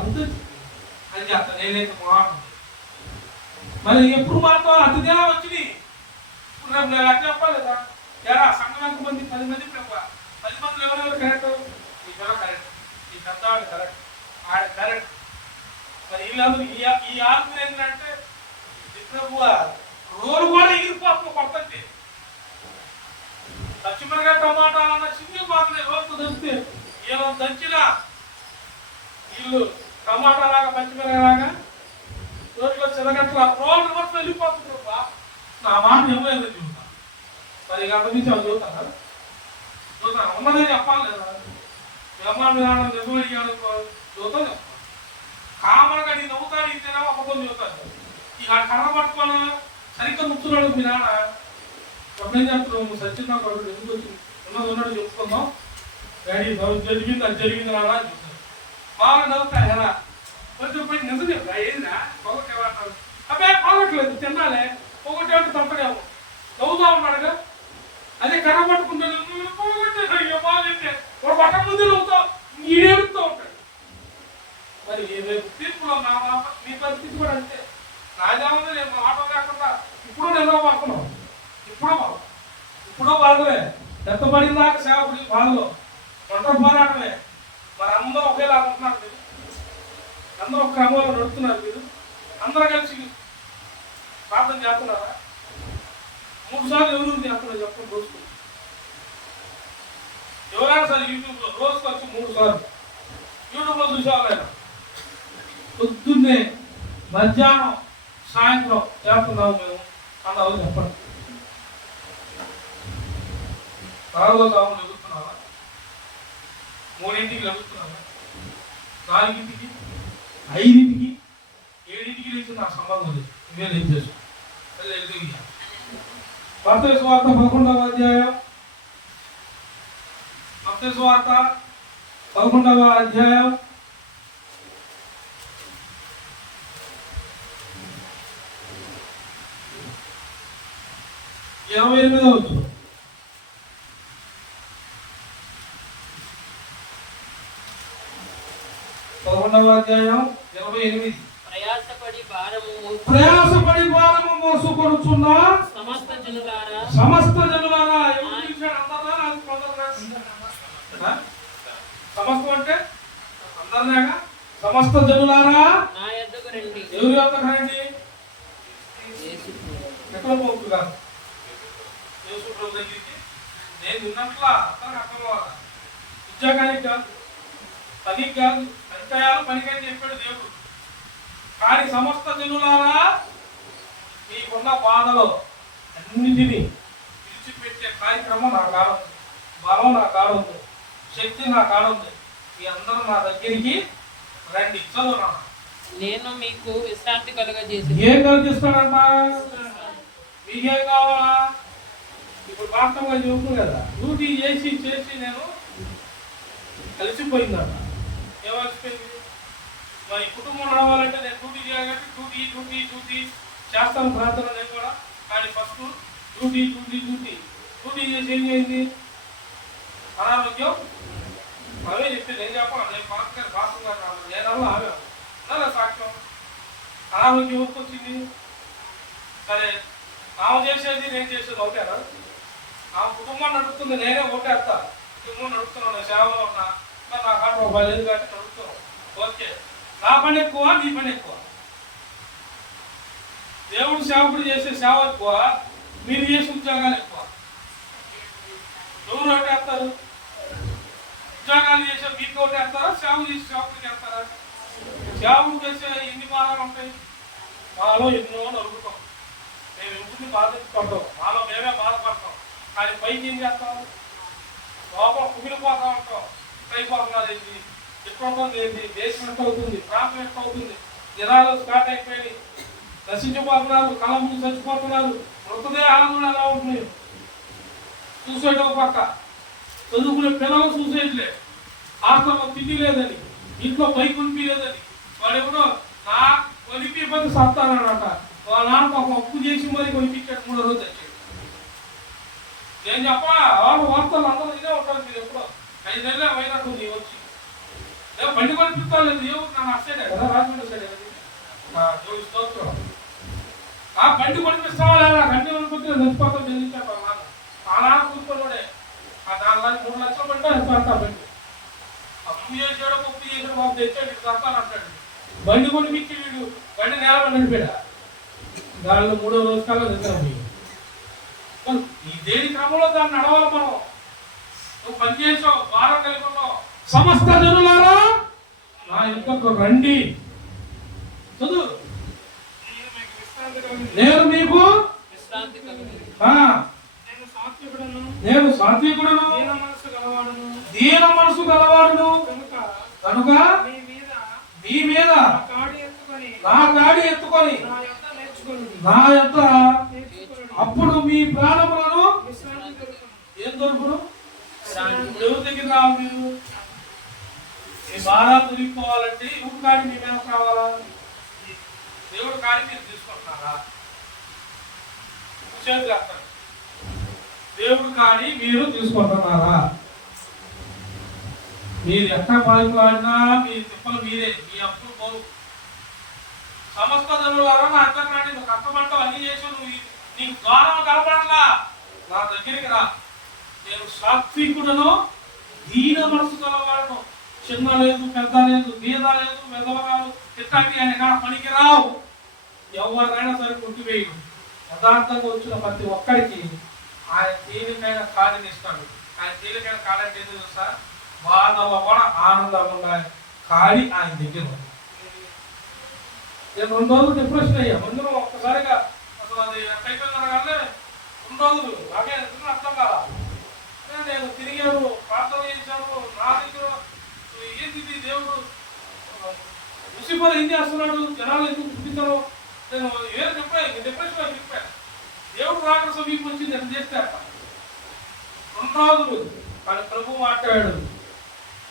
అని చెప్తా నేనైతే మాట మరి ఎప్పుడు మాత్రం అతిథిలా వచ్చింది ఇప్పుడు రేపు నేను అట్లా చెప్పాలేదా ఎలా సంఘం ఎంతమంది 10 మంది ప్రభు 10 మందిలో ఎవరెవరు కరెక్ట్ ఈ పిల్ల కరెక్ట్ ఈ పెద్దవాడు కరెక్ట్ ఆడ కరెక్ట్ మరి వీళ్ళందరూ ఈ ఆత్మ ఏంటంటే ప్రభు రోడ్డు కూడా ఎగిరిపోతుంది కొత్తది పచ్చిమిరకాయ టమాటాలు అన్న చిన్న పోతుంది రోజు దంచితే వీళ్ళు దంచిన వీళ్ళు టమాటా లాగా పచ్చిమిరకాయ లాగా రోడ్లో చిరగట్ల రోడ్డు రివర్స్ వెళ్ళిపోతుంది నా మాట ఎవరైనా చూస్తా మరి ఇక అంత నుంచి వాళ్ళు చూస్తారా చూస్తా ఉన్నదే చెప్పాలి లేదా బ్రహ్మాండ విధానం నిజమయ్యాడు చూస్తా చెప్తాను కామన్గా నీ నవ్వుతాడు ఇంతేనా ఒక్కొక్కరు చూస్తాడు ఇక కర్ర పట్టుకొని సరిగ్గా ముచ్చున్నాడు మీ నాన్న ఎప్పుడేం చెప్తున్నావు సత్యనారాయణ కొడుకు ఎందుకు వచ్చింది ఉన్నది చెప్పుకుందాం డాడీ జరిగింది అది జరిగింది నాన్న అని చూస్తాడు బాగా నవ్వుతా ఎలా కొంచెం పోయి నిజం చెప్తా ఏందా పొగట్టేవాడు అబ్బే పొగట్లేదు తినాలే పొగట్టే అంటే తప్పడేమో నవ్వుతా ఉన్నాడుగా అదే కర్ర పట్టుకుంటాడు బాగుంటే వాడు పట్ట ముందు నవ్వుతావు ఈడేడుతూ ఉంటాడు మరి రేపు తీర్పులో మీ పరిస్థితి కూడా అంతే రాజాముందు నేను మాట లేకుండా ఇప్పుడు నిలవబడుతున్నాం ఇప్పుడు బాధలే ఎంత పడిందాక సేవకుడి బాధలో ఒంటరి పోరాటమే మరి అందరూ ఒకేలా ఉంటున్నారు మీరు అందరూ ఒక క్రమంలో నడుస్తున్నారు మీరు అందరూ కలిసి ప్రార్థన చేస్తున్నారా 3 సార్లు ఎవరు చేస్తున్నారు చెప్పండి రోజుకు ఎవరైనా సరే యూట్యూబ్లో రోజుకు వచ్చి 3 సార్లు యూట్యూబ్లో చూసేవాళ్ళైనా పొద్దున్నే మధ్యాహ్నం సాయంత్రం చేస్తున్నాము మేము అన్నారు చెప్పండి త్వరలో సాగులు ఎదుగుతున్నావా 3ంటికి లెగుస్తున్నావా 4ంటికి 5ంటికి 7ంటికి లేచి నాకు సంబంధం లేదు ఇవే ఏం చేసు మత్తయి సువార్త 11వ అధ్యాయం మత్తయి సువార్త 11వ అధ్యాయం 28వ వచనం అధ్యాయం 28 ప్రయాసపడి భారము మోసుకొనుచున్న సమస్త జనులారా ఎవరు పిలిచాడు అందరా అది కొందరు సమస్తం అంటే అందరినాగా సమస్త జనులారా నా యొద్దకు రండి. ఎవరి యొక్క రండి? యేసు ఎక్కడ పోతుంది కాదు యేసు ప్రభు దగ్గరికి నేను విన్నట్లా అర్థం అవ్వాలి. ఉద్యోగానికి కాదు, పనికి కాదు, పంచాయాలు పనికని చెప్పాడు దేవుడు. కానీ సమస్త జనులారా మీకున్న బాధలో అన్నిటినీ విడిచిపెట్టే కార్యక్రమం నా కాడ ఉంది, బలం నా కాడ ఉంది, శక్తి నా కాడ ఉంది. మీ అందరూ నా దగ్గరికి రండి. చదువునా నేను మీకు విశ్రాంతి కలుగజేసి. ఏం కలిగిస్తాడంట? మీకేం కావాలా? ఇప్పుడు వాస్తవంగా చెబుతుంది కదా, డ్యూటీ చేసి చేసి నేను కలిసిపోయిందట. ఏమలిసిపోయింది? మరి కుటుంబం రావాలంటే నేను డ్యూటీ చేయాలంటే డ్యూటీ డ్యూటీ డ్యూటీ చేస్తాను, ప్రార్థన నేను కూడా. కానీ first duty duty duty duty చేసి ఏం చేయింది? అనారోగ్యం. అవే చెప్పింది. ఏం చెప్పాలి? నేను బాగా కాదు, నేను ఆమె ఉన్నారా సాక్ష్యం? అనారోగ్యం వచ్చింది. సరే, ఆమె చేసేది నేను చేసేది ఒకటేనా? ఆమె కుటుంబం నడుపుతుంది, నేనే ఓటేస్తా. కుటుంబం నడుపుతున్నాను, సేవలో ఉన్నా, మరి నా కాడ రూపాయలు లేదు కాబట్టి నడుపుతున్నాను. ఓకే, నా పని ఎక్కువ, నీ పని ఎక్కువ. దేవుడు సేవకుడు చేసే సేవ ఎక్కువ, మీరు చేసే ఉద్యోగాలు ఎక్కువ. ఎవరు ఓటేస్తారు? ఉద్యోగాలు చేసే మీకు ఓటేస్తారా? సేవ చేసే సేవకుడికి వేస్తారా? సేవకుడు చేసే ఎన్ని బాధలు ఉంటాయి? మాలో ఎన్నో నలుగుతాం, మేము ఇంటిని బాధించుకుంటాం, మాలో మేమే బాధపడతాం. కానీ పైకి ఏం చేస్తాం? లోపల కుమిలిపోతా ఉంటాం. అయిపోతున్నారు ఏంటి, ఎక్కడుంటుంది ఏంటి, దేశం ఎంత అవుతుంది, ప్రాంతం ఎంత అవుతుంది, జనాలు స్టార్ట్ అయిపోయి నశించిపోతున్నారు, కళ ముందు చచ్చిపోతున్నారు. మృతదేహాలు కూడా ఎలా ఉంటున్నాయి? సూసైడ్ ఒక పక్క, చదువుకునే పిల్లలు సూసైడ్లే. హాస్టల్లో తిండి లేదని, ఇంట్లో పైకి కొనిపించలేదని, వాడు ఎవడో నా కొనిపించబడి సత్తానట. వాళ్ళ నాన్న ఒక అప్పు చేసి మరి కొనిపించాడు, 3వ రోజు వచ్చాడు. నేను చెప్పా, వాళ్ళు వార్తలు అందరూ ఇదే ఉంటారు. మీరు ఎప్పుడో 5 నెలలు అయినట్టుంది వచ్చి బండి కొనిపిస్తాలేదు. ఎవరు నన్ను అస్సైడే కదా, రాజమండ్రి సైడే కదా. స్తోత్రం. ఆ బండి కొనిపిస్తావా లేదా? గండి కొనిపిస్తే నచ్చిపోతాం చెల్లించాడు వాళ్ళ నాన్న. ఆ నాన్న కూర్చోడే ఆ 3 లక్షలు పడితే అంతా బండి అప్పు చేసాడు, పప్పు చేసాడు, బాబు తెచ్చాడు, ఇటు తప్పాను అంటాడు. బండి కొనిపించి వీడు బండి నేల నడిపాడా. దానిలో 3వ రోజు కల్లా నిద్ర. ఈ దేని క్రమంలో దాన్ని నడవాలి మనం. నువ్వు పనిచేసావు, భారం కలిగి ఉన్నావు. సమస్త జనులారా నా యొద్దకు రండి. చదువు. నేను మీకు విశ్రాంతి కలుగజేసి. నేను సాత్వికుడను, దీన మనసు గలవాడును కనుక మీ మీద నా కాడి ఎత్తుకొని నా యొక్క అప్పుడు మీ ప్రాణములను ఏం దొరుకును? ఎవరి దగ్గర రావాలి? మీరు మీ భారాలు తొలిగిపోవాలంటే ఎవరి కాడి మీ మీద కావాలా? దేవుడు కాడి మీరు తీసుకుంటున్నారా? చేస్తారు. దేవుడు కాడి మీరు తీసుకుంటున్నారా? మీరు ఎక్కడ పాల్గొన్నా మీ తిప్పలు మీరే, మీ అప్పులు పోవు. సమస్త జనులారా నా అర్థం రాండి. నువ్వు కష్టపడతావు, అన్ని చేసావు, నువ్వు నీకు ద్వారం కలపడలా. నా దగ్గరికి రా. నేను సాత్వికుడను, దీన మనసు కలవాడను. చిన్న లేదు, పెద్ద లేదు, బీద లేదు, వెదవరాలు, ఇట్లాంటి ఆయన కాడ పనికి రావు. ఎవరినైనా సరే కొట్టివేయడు. యథార్థంగా వచ్చిన ప్రతి ఒక్కరికి ఆయన తేలికైన కాడిని ఇస్తాడు. ఆయన తేలికైన కాడంటే ఏదో తెలుసా? బాధలో కూడా ఆనందంగా ఉండాలి. కాడి ఆయన దగ్గర ఉంది. నేను 2 రోజులు డిప్రెషన్ అయ్యా. ముందు ఒక్కసారిగా అసలు అది అయిపోయిందనగానే 2 రోజులు నాకే అర్థం కాదా. నేను తిరిగాను, ప్రార్థన చేశాను. నా దగ్గర ఏంది దేవుడు ముసిపలు ఏం చేస్తున్నాడు, జనాలు ఎందుకు పుట్టించారు? నేను ఏదో చెప్పాను, డిప్రెషన్లో చెప్పాను. దేవుడు రాక సమీపం వచ్చింది, నేను చేస్తే 2 రోజులు. కానీ ప్రభు మాట్లాడాడు,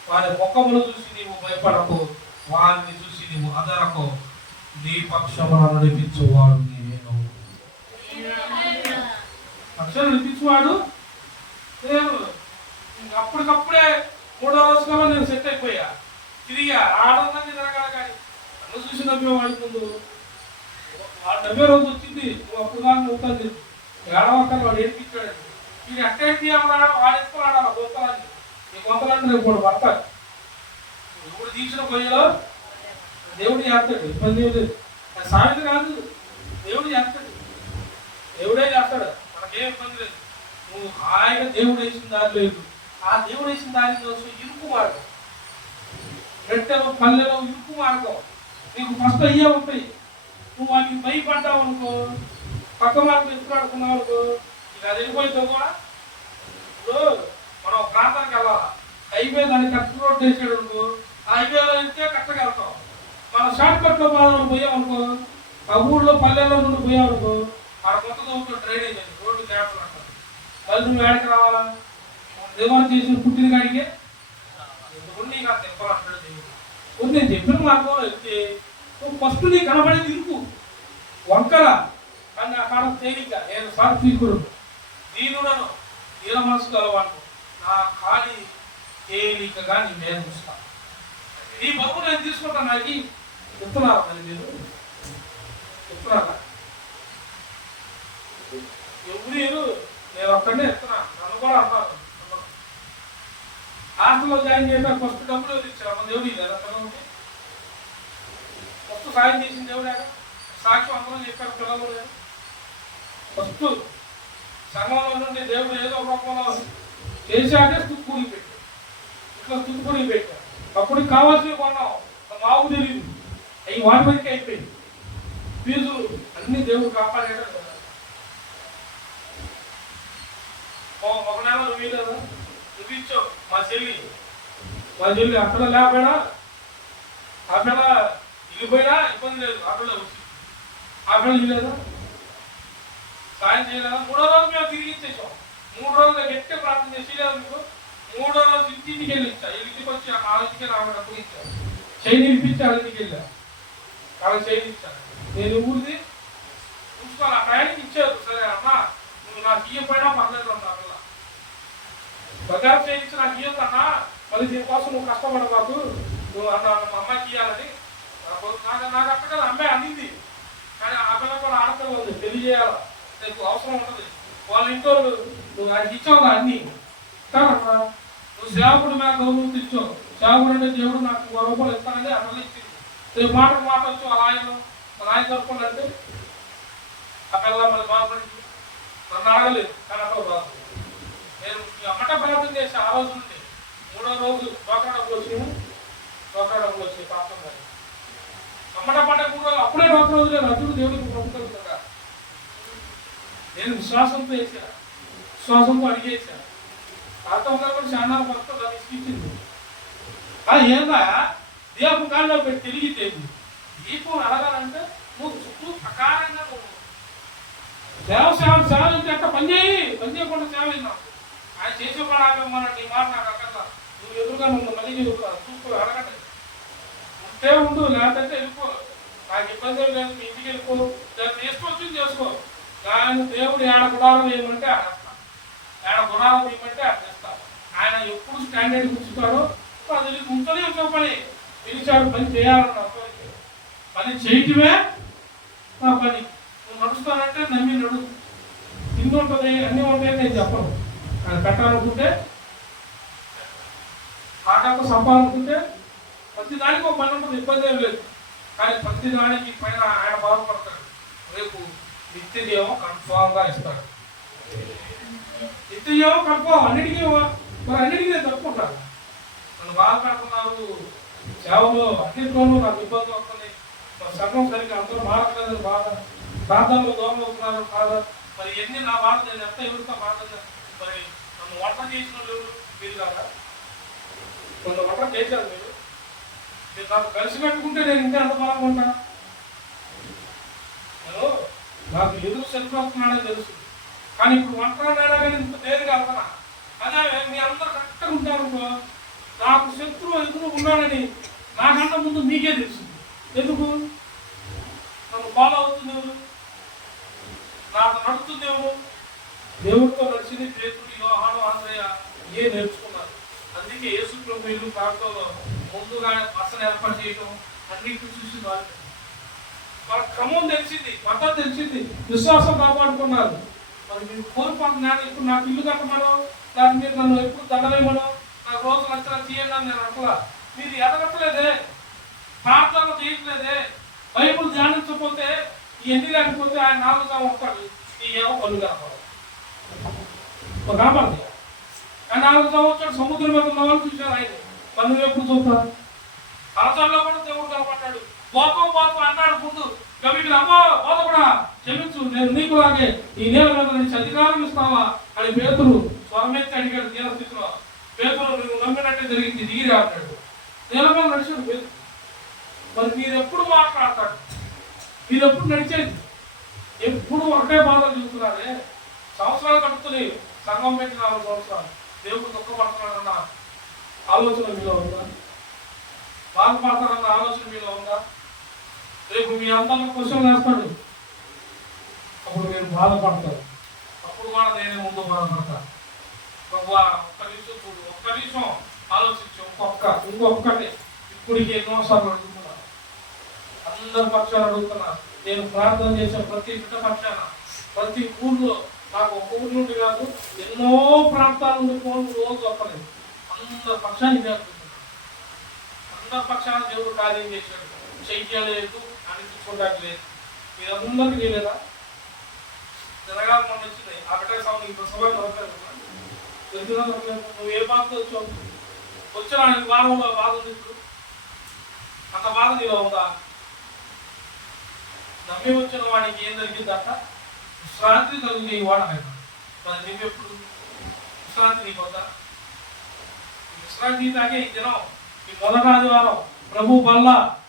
వారి ముఖమును చూసి నీవు భయపడకు, వారిని చూసి నీవు అదరకు, నీ పక్షమున నడిపించువాడు నేను. పక్షాలు నడిపించువాడు నేను. అప్పటికప్పుడే 3వ రోజు కల్లా నేను సెట్ అయిపోయా. తిరిగా ఆనందంగా తిరగాలి. కానీ నన్ను చూసి నవ్వేవాడి ముందు ఆ 70 రోజు వచ్చింది. నువ్వు అప్పుడు దాకా అవుతుంది ఏడవక్కలు వాడు ఏడ్పించాడు. మీరు ఎక్కడైతే వాడు ఎత్తుకున్నాడు ఆ గొంతలాన్ని. ఈ గొంతలాంటి రేపు వాడు పడతాడు. దేవుడు తీసిన గొయ్యలో దేవుడు చేస్తాడు, ఇబ్బంది ఏం లేదు. అది సామెత కాదు, దేవుడు చేస్తాడు, దేవుడే చేస్తాడు, మనకేం ఇబ్బంది లేదు. నువ్వు హాయిగా దేవుడు వేసిన దారి లేదు, ఆ దేవుడు వేసిన దారి కోసం ఇరుకు మార్గం, రెట్టెలో పల్లెలో ఇరుకు మార్గం, నీకు ఫస్ట్ అయ్యే ఉంటాయి. నువ్వు వాటికి భయపడ్డావు అనుకో, పక్క మార్గం ఎత్తులాడుకున్నావు అనుకో, ఇక అది వెళ్ళిపోయింది కూడా. ఇప్పుడు మనం ప్రాంతానికి వెళ్ళాలా, హైవే దాన్ని కరెక్ట్ రోడ్ వేసాడు అనుకో, ఆ హైవేలో వెళ్తే కరెక్ట్గా వెళ్తాం. మనం షార్ట్ కట్లో పోయాం అనుకో, ఆ ఊళ్ళో పల్లెల్లో నుండి పోయాం అనుకో, ఆ కొత్త దోపుతో డ్రైనేజ్ అండి, రోడ్డు క్యాన్సల్ అంటారు. మళ్ళీ నువ్వు ఏడకి రావాలా, దేవాన్ని చేసిన పుట్టిన కాడికే నీకు ఆ తెప్పలు అంటాడు దేవుడు. నేను చెప్పిన మార్గంలో వెళ్తే నువ్వు ఫస్ట్ నీ కనబడేది ఇరుకు వంకర, కానీ అక్కడ తేలిక, నేను సాత్వికుడు దీనుడను దీన మనసు కలవాను, నా ఖాళీ తేలికగా నీ మీద చూస్తాను, నీ బరువు నేను తీసుకుంటాను. నాకు చెప్తున్నారా మరి మీరు, చెప్తున్నారా? ఎవరు నేను ఒక్కడే చెప్తున్నా, నన్ను కూడా అన్నారు. హాస్టల్లో జాయిన్ చేసిన ఫస్ట్ డబ్బులు ఎవరు ఇచ్చారు? మన దేవుడు లేదా పిల్లలకి ఫస్ట్ సాయం చేసిన దేవుడు సాక్షి అందరం చెప్పారు పిల్లలు లేదు. ఫస్ట్ సంఘంలో నుండి దేవుడు ఏదో ఒక రూపంలో చేశాకే స్తుతిపూడి పెట్టాడు, ఇట్లా స్తుతిపూడి పెట్టాడు. అప్పుడు కావాల్సినవి కొన్నాం, మాకు తెలియదు, అవి వాటి వరకే అయిపోయింది. ఫీజులు అన్ని దేవుడు కాపాడాడు. ఒక నెల నువ్వు లేదా, నువ్వు ఇచ్చావు. మా చెల్లి అక్కడ లేకపోయినా, అక్కడ వెళ్ళిపోయినా ఇబ్బంది లేదు, అక్కడ వచ్చి అక్కడ ఇల్లేదా, సాయం చేయలేదా. 3వ రోజు మేము తిరిగి ఇచ్చేసాం. 3 రోజులు గట్టిగా ప్రార్థన చేసి మీకు 3వ రోజు ఇంటికి వెళ్ళి ఇచ్చా. ఇంటికి వచ్చి ఆ ఇంటికి రావడం డబ్బులు ఇచ్చాను, చేయి నిలిపించి వాళ్ళ ఇంటికి వెళ్ళా, వాళ్ళకి చేయి ఇచ్చాను. నేను ఊరిది చూసుకోవాలి, ఆ టైంకి ఇచ్చారు. సరే అమ్మా నువ్వు నాకు ఇయ్యపోయినా పర్లేదు అన్నా, పిల్ల బజార్ చేయించి నాకు ఇయ్యొద్దన్నా, మళ్ళీ దీనికోసం నువ్వు కష్టపడబాకు, నువ్వు అన్న మా అమ్మాయికి ఇవ్వాలని. నాకు అక్కడ కదా అమ్మాయి అందింది, కానీ ఆ పిల్ల కూడా ఆడపిల్ల ఉంది, పెళ్లి చేయాలి, నీకు అవసరం ఉంటుంది. వాళ్ళ ఇంట్లో నువ్వు ఆయనకి ఇచ్చావు అన్నీ కాదన్నా. నువ్వు సేవకుడు మీద గౌరవం ఇచ్చావు, సేవకుడు అంటే దేవుడు నాకు 100 రూపాయలు ఇస్తానని అట్లా ఇచ్చింది. రేపు మాట వచ్చు అలా ఆయన తప్పకుండా అంటే ఆ పిల్ల మళ్ళీ బాధపడి నన్ను అడగలేదు, కానీ అక్కడ బాధ. నేను అమ్మట ప్రార్థన చేసి ఆ రోజు నుండి 3వ రోజు డోక్రా డబ్బులు వచ్చినాయి పాపం గారు అమ్మట పడ్డ 3 రోజులు అప్పుడే డోక్రా రోజులే రద్దు దేవుడికి ప్రభుత్వం కదా. నేను విశ్వాసంతో వేసాను, విశ్వాసంతో అడిగేసాను. పాతం గారు కూడా చాలా భక్త దాన్ని ఇచ్చింది. ఏందా దీపం కాళ్ళలో పెట్టి తిరిగితే దీపం అడగాలంటే నువ్వు చుట్టూ ప్రకారంగా సేవ అంటే పని చేయకుండా సేవ అయినా ఆయన చేసే పని ఆపేమన్నా నీ మాట నాకు అక్కడ నువ్వు ఎదురుగా నువ్వు మళ్ళీ చూసుకో అడగండి. ఉంటే ఉండు, లేకపోతే వెళ్ళిపో, నాకు ఇబ్బంది ఏం లేదు, మీ ఇంటికి వెళ్ళిపో, దాన్ని వేసుకోవచ్చు చేసుకో. కానీ దేవుడు ఏడ గుడారం వేయమంటే ఆడేస్తా, ఏడ గుడారం వేయమంటే ఆడేస్తా. ఆయన ఎప్పుడు స్టాండర్డ్ కూర్చుంటాడో అది ఉంటూనే ఇంకో పని పిలిచాడు, పని చేయాలన్న పని చేయటమే నా పని. నువ్వు నడుస్తానంటే నమ్మి నడు, ఇన్ని ఉంటుంది అన్నీ ఉంటాయని నేను చెప్పను. ఆయన పెట్టాలనుకుంటే ఆటకు సంపాదనుకుంటే ప్రతి దానికి ఒక పని ఉంటుంది, ఇబ్బంది ఏం లేదు. కానీ ప్రతి దానికి పైన ఆయన బాధపడతాడు. రేపు నిత్యదేవం కన్ఫామ్గా ఇస్తాడు. నిత్యదేవం కన్ఫామ్ అన్నిటికీ, మరి అన్నిటికీ నేను తప్పుకుంటాను. నన్ను బాధపడుతున్నారు సేవలో అన్నింటిలోనూ నాకు ఇబ్బంది వస్తుంది, సంఘం సరిగ్గా అందరూ మారట్లేదు, బాధ ప్రాంతాల్లో దూరం అవుతున్నారు కాదా, మరి ఎన్ని నా బాధ నేను ఎంత ఎవరితో బాధ. మరి నన్ను వంట చేసిన ఎవరు మీరు కాదా? కొంత వంట చేశారు మీరు నాకు కలిసి పెట్టుకుంటే నేను ఇంకా ఎంత బలంగా ఉంటాను. నేను నాకు ఎదురు శత్రువు వస్తున్నాడని తెలుసు, కానీ ఇప్పుడు వంటరాడైనా కానీ ఇంత తేలిగా వెళ్తున్నా. అదే మీ అందరూ కరెక్ట్గా ఉంటారనుకో, నాకు శత్రువు ఎదురు ఉన్నాడని నాకన్నా ముందు మీకే తెలుసు. ఎందుకు నన్ను ఫాలో అవుతుంది ఎవరు, నాకు నడుస్తుంది ఎవరు? దేవుడితో నడిచింది పేతురు, యోహాను, ఆంధ్రయ్య నేర్చుకున్నారు. అందుకే యేసు ప్రభువు ప్రాంతంలో ముందుగానే పర్సన్ ఏర్పాటు చేయటం అన్నింటిని చూసి వాళ్ళ క్రమం తెలిసింది, పద్ధతి తెలిసింది, విశ్వాసం కాపాడుకున్నారు. మరి మీరు కోరుకుంటున్నాను ఇప్పుడు నాకు ఇల్లు కట్టమనో, దాని మీద నన్ను ఎప్పుడు దండలేమనో, నాకు రోజు నచ్చిన తీయండి అని నేను అట్లా మీరు ఎదగట్లేదే, ప్రార్థన చేయట్లేదే, బైబుల్ ధ్యానించకపోతే ఇవన్నీ లేకపోతే ఆయన 4 జాము వస్తాడు, ఈ ఏమో కళ్ళు కనపడదు కనపడదు. ఆయన 4 జాము వచ్చాడు, సముద్రం మీద ఉన్న వాళ్ళు చూశారు ఆయన, కన్ను ఎప్పుడు చూస్తారు. అవసరంలో కూడా దేవుడు కనపడ్డాడు. పోతం అన్నాడు ముందు కవికి, అమ్మో పోత కూడా క్షమించు, నేను నీకులాగే ఈ నేల మీద నుంచి అధికారం ఇస్తావా అని పేతురు స్వరమెత్తి అడిగాడు. నేల స్థితిలో పేతురు నువ్వు నమ్మినట్టే జరిగింది, దిగిరి అన్నాడు. నేల మీద నడిచాడు పేతురు. మరి మీరు ఎప్పుడు మాట్లాడతాడు, మీరు ఎప్పుడు నడిచేది, ఎప్పుడు ఒకటే బాధలు చూస్తున్నారే. సంవత్సరాలు గడుపుతున్నాయి, సంఘం పెట్టి 4 సంవత్సరాలు, దేవుడు దుఃఖపడుతున్నాడన్న ఆలోచన మీలో ఉందా? బాధపడతారన్న ఆలోచన మీలో ఉందా? రేపు మీ అందరిలో క్వశ్చన్ వేస్తాడు, అప్పుడు మీరు బాధపడతారు. అప్పుడు కూడా నేనే ముందు బాధపడతాను. ఒక్క నిమిషం చూడు, ఒక్క నిమిషం ఆలోచించి ఇంకొక్కటి ఇప్పటికి ఎన్నోసార్లు అడుగుతున్నా, అందరి పక్షాలు అడుగుతున్నా. నేను ప్రార్థన చేసే ప్రతి బిడ్డ పక్షాన, ప్రతి ఊళ్ళో, నాకు ఒక ఊరు నుండి కాదు ఎన్నో ప్రాంతాల నుండి ఫోన్లు రోజు వస్తలేదు. అందరి పక్షాన్ని అడుగుతున్నా, అందరి పక్షాన దేవుడు కార్యం చేశాడు. చెయ్యలేదు అనిపించుకోవడానికి లేదు. మీరందరికీ చేయలేదా? జనగాలు మొన్న వచ్చింది ఆ బిడ్డ సౌండ్ ప్రసవాన్ని వస్తారు కదా, నువ్వు ఏ బాధతో వచ్చావు? వచ్చినా నీకు వారంలో బాధ ఉంది, ఇప్పుడు అంత బాధ నీలో ఉందా? నమ్మి వచ్చిన వాడికి ఏం జరిగిందట? విశ్రాంతి కలిగే వాడు ఆయన. మరి నువ్వెప్పుడు విశ్రాంతి నీకు వద్దా? విశ్రాంతి తాగే ఈ దినం, ఈ మొదటి ఆదివారం ప్రభు బల్ల,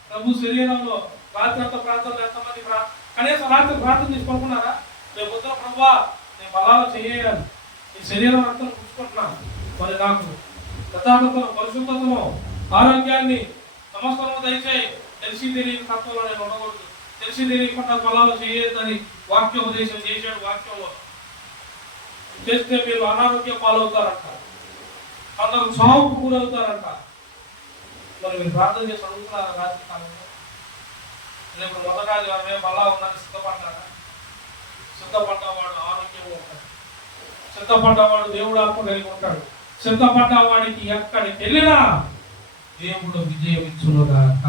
ప్రభు శరీరంలో రాత్రి అంతా ప్రార్థనలు ఎంతమంది కనీసం రాత్రి ప్రార్థన చేసి పడుకున్నారా? రేపు పొద్దున ప్రభువా నేను బలాలు చేయాలి, ఈ శరీరం అంతా పుచ్చుకుంటున్నాను, మరి నాకు యథార్థతను, పరిశుద్ధతను, ఆరోగ్యాన్ని సమస్తము దయచేయి. తెలిసి తెలియని తత్వంలో నేను ఉండకూడదు, తెలిసి తెలియకుండా బలాలు చేయొద్దని వాక్యోపదేశం చేశాడు. వాక్యంలో చేస్తే మీరు అనారోగ్య పాలవుతారంట, కొందరు చావుకు గురవుతారంట. మరి మీరు ప్రార్థన చేసి అడుగుతున్నారా రాత్రి కాలంలో? రేపు మొదటి వారమే బలా ఉందని సిద్ధపడ్డారా? సిద్ధపడ్డవాడు ఆరోగ్యంగా ఉంటాడు, సిద్ధపడ్డవాడు దేవుడు ఆత్మ కలిగి ఉంటాడు. సిద్ధపడ్డవాడికి ఎక్కడికి వెళ్ళినా దేవుడు విజయం ఇచ్చునుగాక.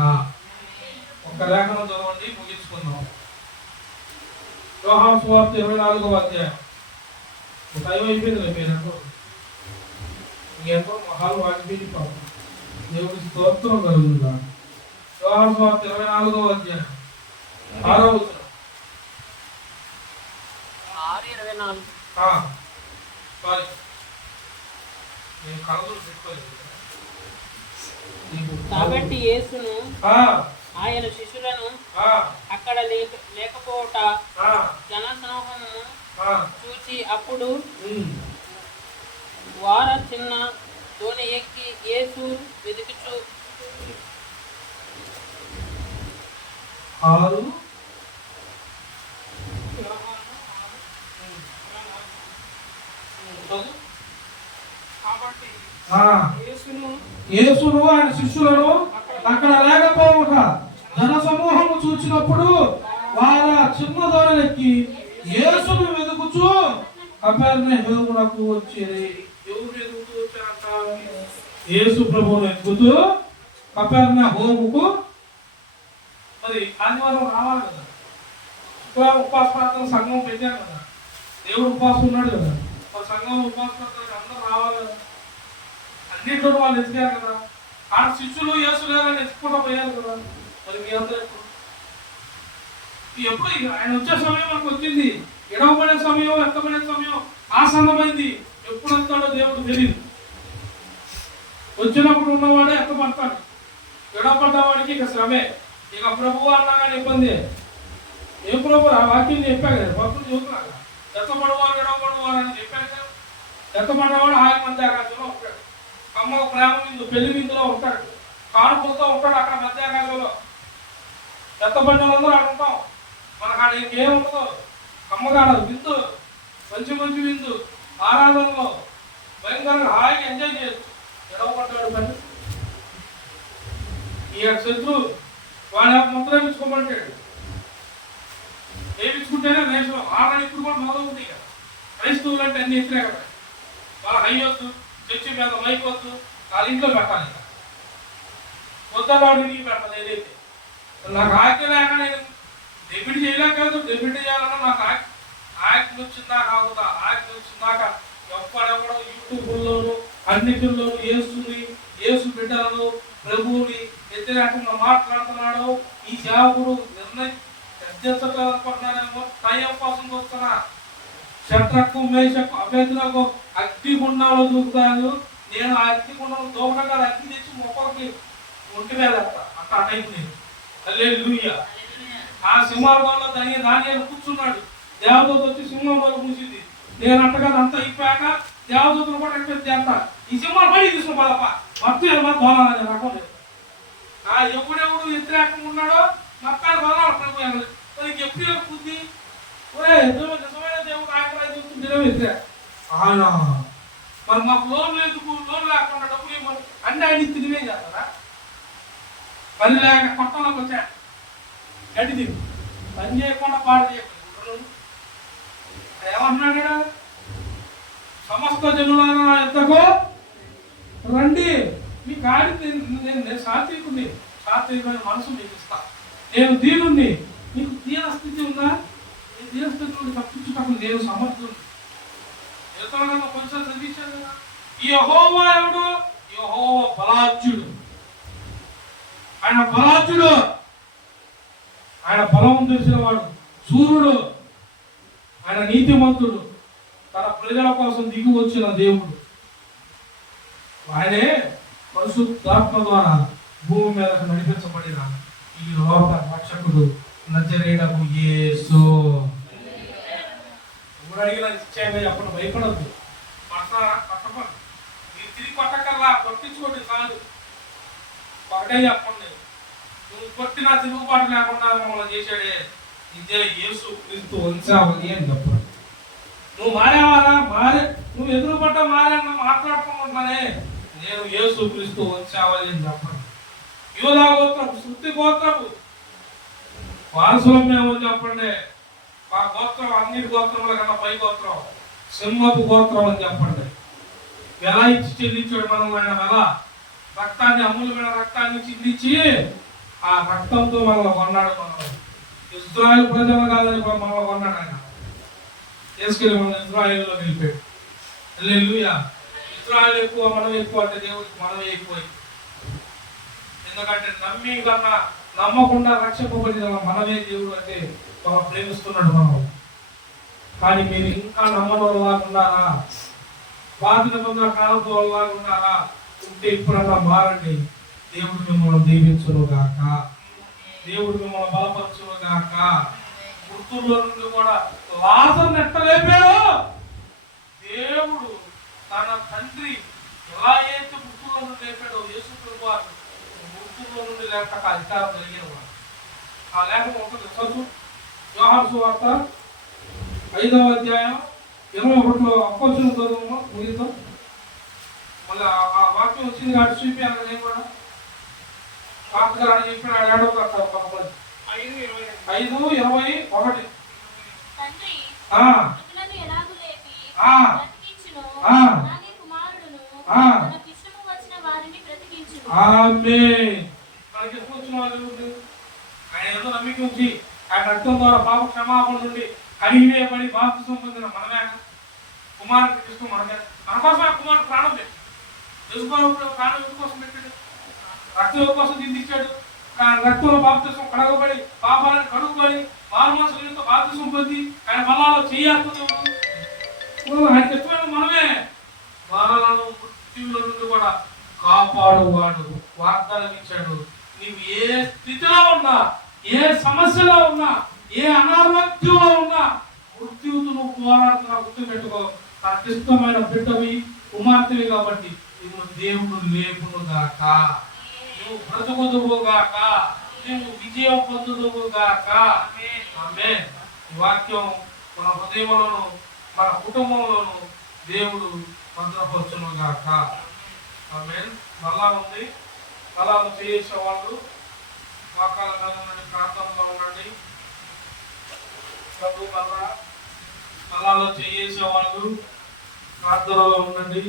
ఒక లేఖనం చదవండి, ముగించుకుందాం. యోహాను సువార్త 24వ అధ్యాయం. టైం అయిపోయింది, రేపు ఇంకెంతో మహాలు వాగిపోయి దేవుడి స్తోత్రం కలుగుతుందా. యోహాను సువార్త 24వ అధ్యాయం 6వ వచనం. 6:24. సారీ, నేను కలదులు పెట్టుకోలేదు. కాబట్టి యేసును ఆయన శిష్యులను అక్కడ లేకపోవట జనసమూహము చూచి, అప్పుడు వార చిన్న దోణి ఎక్కి యేసు వెతుకుచు యేసును ఆయన శిష్యులను అక్కడ లేకపోవట జన సమూహము చూచినప్పుడు వారు చిన్న దోణెక్కి యేసును వెతుకుచు కపెర్నహూమునకు వచ్చేది. ఎవరు ఎదుగుతూ వచ్చారంట? యేసు ప్రభువును ఎదుగుతూ కపెర్నహూముకు. మరి ఆదివారం రావాలి కదా, శుక్రవారం ఉపవాస ప్రార్థన సంఘం పెట్టారు కదా, దేవుడు ఉపవాసం ఉన్నాడు కదా, మరి సంఘంలో ఉపవాస ప్రార్థనకి అందరూ రావాలి కదా. అన్నింటిలో వాళ్ళు ఎదిగారు కదా, ఆ శిష్యులు యేసు లేదని ఎత్తుకుండా పోయారు కదా. మరి మీరందరూ ఎప్పుడు ఆయన వచ్చే సమయం మనకు వచ్చింది, ఎడవబడే సమయం, ఎత్తబడే సమయం ఆసన్నమైంది. ఎప్పుడు వస్తాడో దేవుడు తెలియదు. వచ్చినప్పుడు ఉన్నవాడే ఎత్తపడతాడు, ఎడవబడ్డవాడికి ఇక శ్రమే. ఇక ప్రభువు అన్నా కానీ ఇబ్బంది. ఏ ప్రభు ఆ వాక్యం చెప్పాడు కదా, భక్తులు చూస్తున్నారు. ఎత్తపడవారు ఎడవబడవారు అని చెప్పాడు కదా. ఎత్తపడ్డవాడు ఆయన మధ్య ఆకాశంలో ఉంటాడు, అమ్మ ప్రేమ విందు పెళ్లి విందులో ఉంటాడు, కానుకలతో ఉంటాడు అక్కడ మధ్య ఆకాశంలో. ఎత్తపడిన వాళ్ళందరూ ఆడ ఉంటాం, మనకు ఆడ ఇంకేం ఉండదు. అమ్మగారు విందు, మంచి మంచి విందు, ఆరాధనలో భయంకరంగా హాయిగా ఎంజాయ్ చేయొచ్చు. ఎడవబడ్డాడు పని ఈ శత్రువు వాడు ముద్ర వేయించుకోమంటాడు. వేయించుకుంటేనే దేశం ఆల్రెడీ ఇప్పుడు కూడా మొదలవుతుంది కదా. క్రైస్తవులు అంటే అన్ని ఎత్తిరే కదా, వాళ్ళ హై వద్దు, చర్చి మీద మైక్ వద్దు, వాళ్ళ ఇంట్లో పెట్టాలి. పొద్దులాడు నీ పెట్టదు ఏదైతే నాకు ఆజ్ఞ లేక నేను డెబిట్ చేయలేకపోతే డెబిట్ చేయాలన్నా నాకు ఆజ్ఞ వచ్చిందాక ఆగుతా. ఆజ్ఞ వచ్చిందాక ఎప్పుడెప్పుడో యూట్యూబ్లోను అన్నిటిలోనూ యేసు బిడ్డలను ప్రభువుని వ్యతిరేకంగా మాట్లాడుతున్నాడు. ఈ సేవకుడు నిర్ణయించుకోవాలనుకుంటున్నానేమో టైం కోసం చూస్తున్నా. శత్రకు మేషకు అభ్యర్థులకు అగ్నిగుండంలో దూకుతాను. నేను ఆ అగ్నిగుండంలో దూకగా అగ్ని తెచ్చి మొక్కలకి ఒంటి మీద అట్లా టైప్ నేను హల్లెలూయా. ఆ సింహాలలో దానియేలు కూర్చున్నాడు. దేవదూత వచ్చి సింహం వల్ల మూసింది. నేను అంటగా అంతా అయిపోయాక దేవదూతలు కూడా ఎక్స్పెక్ట్ చేస్తా. ఈ సింహాలు పడి తీసుకోవాలప్ప మొత్తం దోలాలని రకం లేదు. ఆ ఎప్పుడెప్పుడు వ్యతిరేకంగా ఉన్నాడో మొత్తాన్ని బలాలు పడిపోయాను. మరి ఎప్పుడు బుద్ధి నిజమైన దేవుడు ఆయన చూస్తుంటే వ్యతిరేక ఆయన మరి మాకు లోన్ ఎందుకు లోన్ లేకుండా డబ్బులు ఇవ్వమని అన్ని ఆయన తిరిగే చేస్తారా? పని లేక కొట్టలోకి వచ్చా గడ్డి తిరిగి పని చేయకుండా పాడు చేయకుండా ఏమంటున్నాడు? సమస్త జనులారా నా యొద్దకు రండి, మీ గాడి నేను సాత్వికుడిని, సాత్వికమైన మనసు మీకు ఇస్తా. నేను దీనుణ్ణి, నీకు దీన స్థితి ఉందా? ఈ దీన స్థితి నుండి తప్పించుటకు నేను సమర్థుడు. ఎంతగానో కొంచెం చదివించాను కదా. ఈ యెహోవా ఎవడు? యెహోవా బలాఢ్యుడు. ఆయన బలాఢ్యుడు, ఆయన బలం తెలిసిన వాడు, సూర్యుడు, ఆయన నీతిమంతుడు, తన ప్రజల కోసం దిగి వచ్చిన దేవుడు. ఆయనే పరిశుద్ధాత్మ ద్వారా భూమి మీదకు నడిపించబడిన ఈ లోక రక్షకుడు నజరేయుడగు యేసు. ఎవరు అడిగినా ఇచ్చేమే అప్పుడు భయపడద్దు. పట్టపండి మీరు తిరిగి కొట్టకల్లా కొట్టించుకోండి కాదు. ఒకటే చెప్పండి, నువ్వు కొట్టినా తిరుగుబాటు లేకుండా మమ్మల్ని చేశాడే ఇదే యేసు క్రీస్తు వంశావళి అని చెప్పాడు. నువ్వు మారేవారా? నువ్వు ఎదురుపడ్డ మారేనా మాట్లాడుకుంటున్నానే, నేను యేసు క్రీస్తు వంశావళి అని చెప్పాను. యూదా గోత్రపు, శృతి గోత్రపు వారసులం మేము చెప్పండి. మా గోత్రం అన్నిటి గోత్రముల కన్నా పై గోత్రం సింహపు గోత్రం అని చెప్పండి. ఎలా ఇచ్చి చెల్లించాడు మనం? ఆయన ఎలా రక్తాన్ని, అమూల్యమైన రక్తాన్ని చెల్లించి ఆ రక్తంతో మనల్ని కొన్నాడు. మనం ఇజ్రాయెల్ ప్రజలు కాదని మనల్ని కొన్నాడు. ఆయన తీసుకెళ్ళి మనం ఇజ్రాయెల్లో నిలిపాడు. హల్లెలూయా. ఇజ్రాయెల్ ఎక్కువ, మనం ఎక్కువ అంటే దేవుడికి మనమే ఎక్కువ. ఎందుకంటే నమ్మి కన్నా నమ్మకుండా రక్షింపబడిన మనమే దేవుడు అంటే మనం ప్రేమిస్తున్నాడు మనం. కానీ మీరు ఇంకా నమ్మడం లాగా ఉన్నారా? పాత నిబంధన కాలంతో లాగా ఉన్నారా? ఉంటే ఇప్పుడన్నా మారండి. దేవుడు మిమ్మల్ని దీవించును గాక, దేవుడు మిమ్మల్ని బలపరచును గాక. మృతుల్లో నుండి కూడా లాజరు నెట్టలేపాడు దేవుడు. తన తండ్రి ఎలా అయితే మృతుల్లో నుండి లేపాడో యేసు ప్రభువు వారు మృతుల్లో నుండి లేపక అధికారం కలిగిన వాడు. ఆ లేఖనం ఉంటుంది, చదువు. యోహాను సువార్త 5వ అధ్యాయం 21లో అపోస్తలుల చదువు ముగిద్దాం. మళ్ళీ ఆ వాక్యం వచ్చింది కాబట్టి చూపించాను. నేను కూడా పాస్టర్ అని చెప్పిన 5:21 మనకి ఎప్పుడు వచ్చిన వాళ్ళు ఆయన ఏదో నమ్మిక ఉంచి ఆయన రక్తం ద్వారా పాప క్షమాపణ నుండి కడిగివేయబడి బాప్తిసం పొందిన మనమే. కుమారుడికి తీసుకు మనమే, మన కోసమే కుమారుడు ప్రాణం పెట్టి తెలుసుకోవాలి. ప్రాణం ఎందుకోసం పెట్టాడు? రక్తం కోసం దిందించాడు. రక్తంలో బాప్తిసం కడగబడి పాపాలను కడుగుబడి మారుమనసులతో బాప్తిసం పొంది ఆయన బలాల్లో చేయాల్సింది ఆయనకి ఇష్టమైన మనమే. మరణాలను మృత్యువుల నుండి కూడా కాపాడువాడు, వాగ్దానం ఇచ్చాడు. నీవు ఏ స్థితిలో ఉన్నా, ఏ సమస్యలో ఉన్నా, ఏ అనారోగ్యంలో ఉన్నా మృత్యువుతో నువ్వు పోరాడుతున్నా గుర్తు పెట్టుకో. తనకి ఇష్టమైన బిడ్డవి, కుమార్తెవి కాబట్టి నువ్వు దేవుడు లేపును గాక, నువ్వు బ్రతుకుదువు గాక, నువ్వు విజయం పొందుదువు గాక. ఆమేన్. ఈ వాక్యం మన హృదయంలోను మన కుటుంబంలోను దేవుడు భద్రపరచును గాక. ఆమేన్. మళ్ళా ఉంది, మళ్ళా చేసే వాళ్ళు వాకాల మీద నుండి ప్రాంతంలో ఉండండి. ప్రభు మళ్ళా చేసే వాళ్ళు ప్రార్థనలో ఉండండి.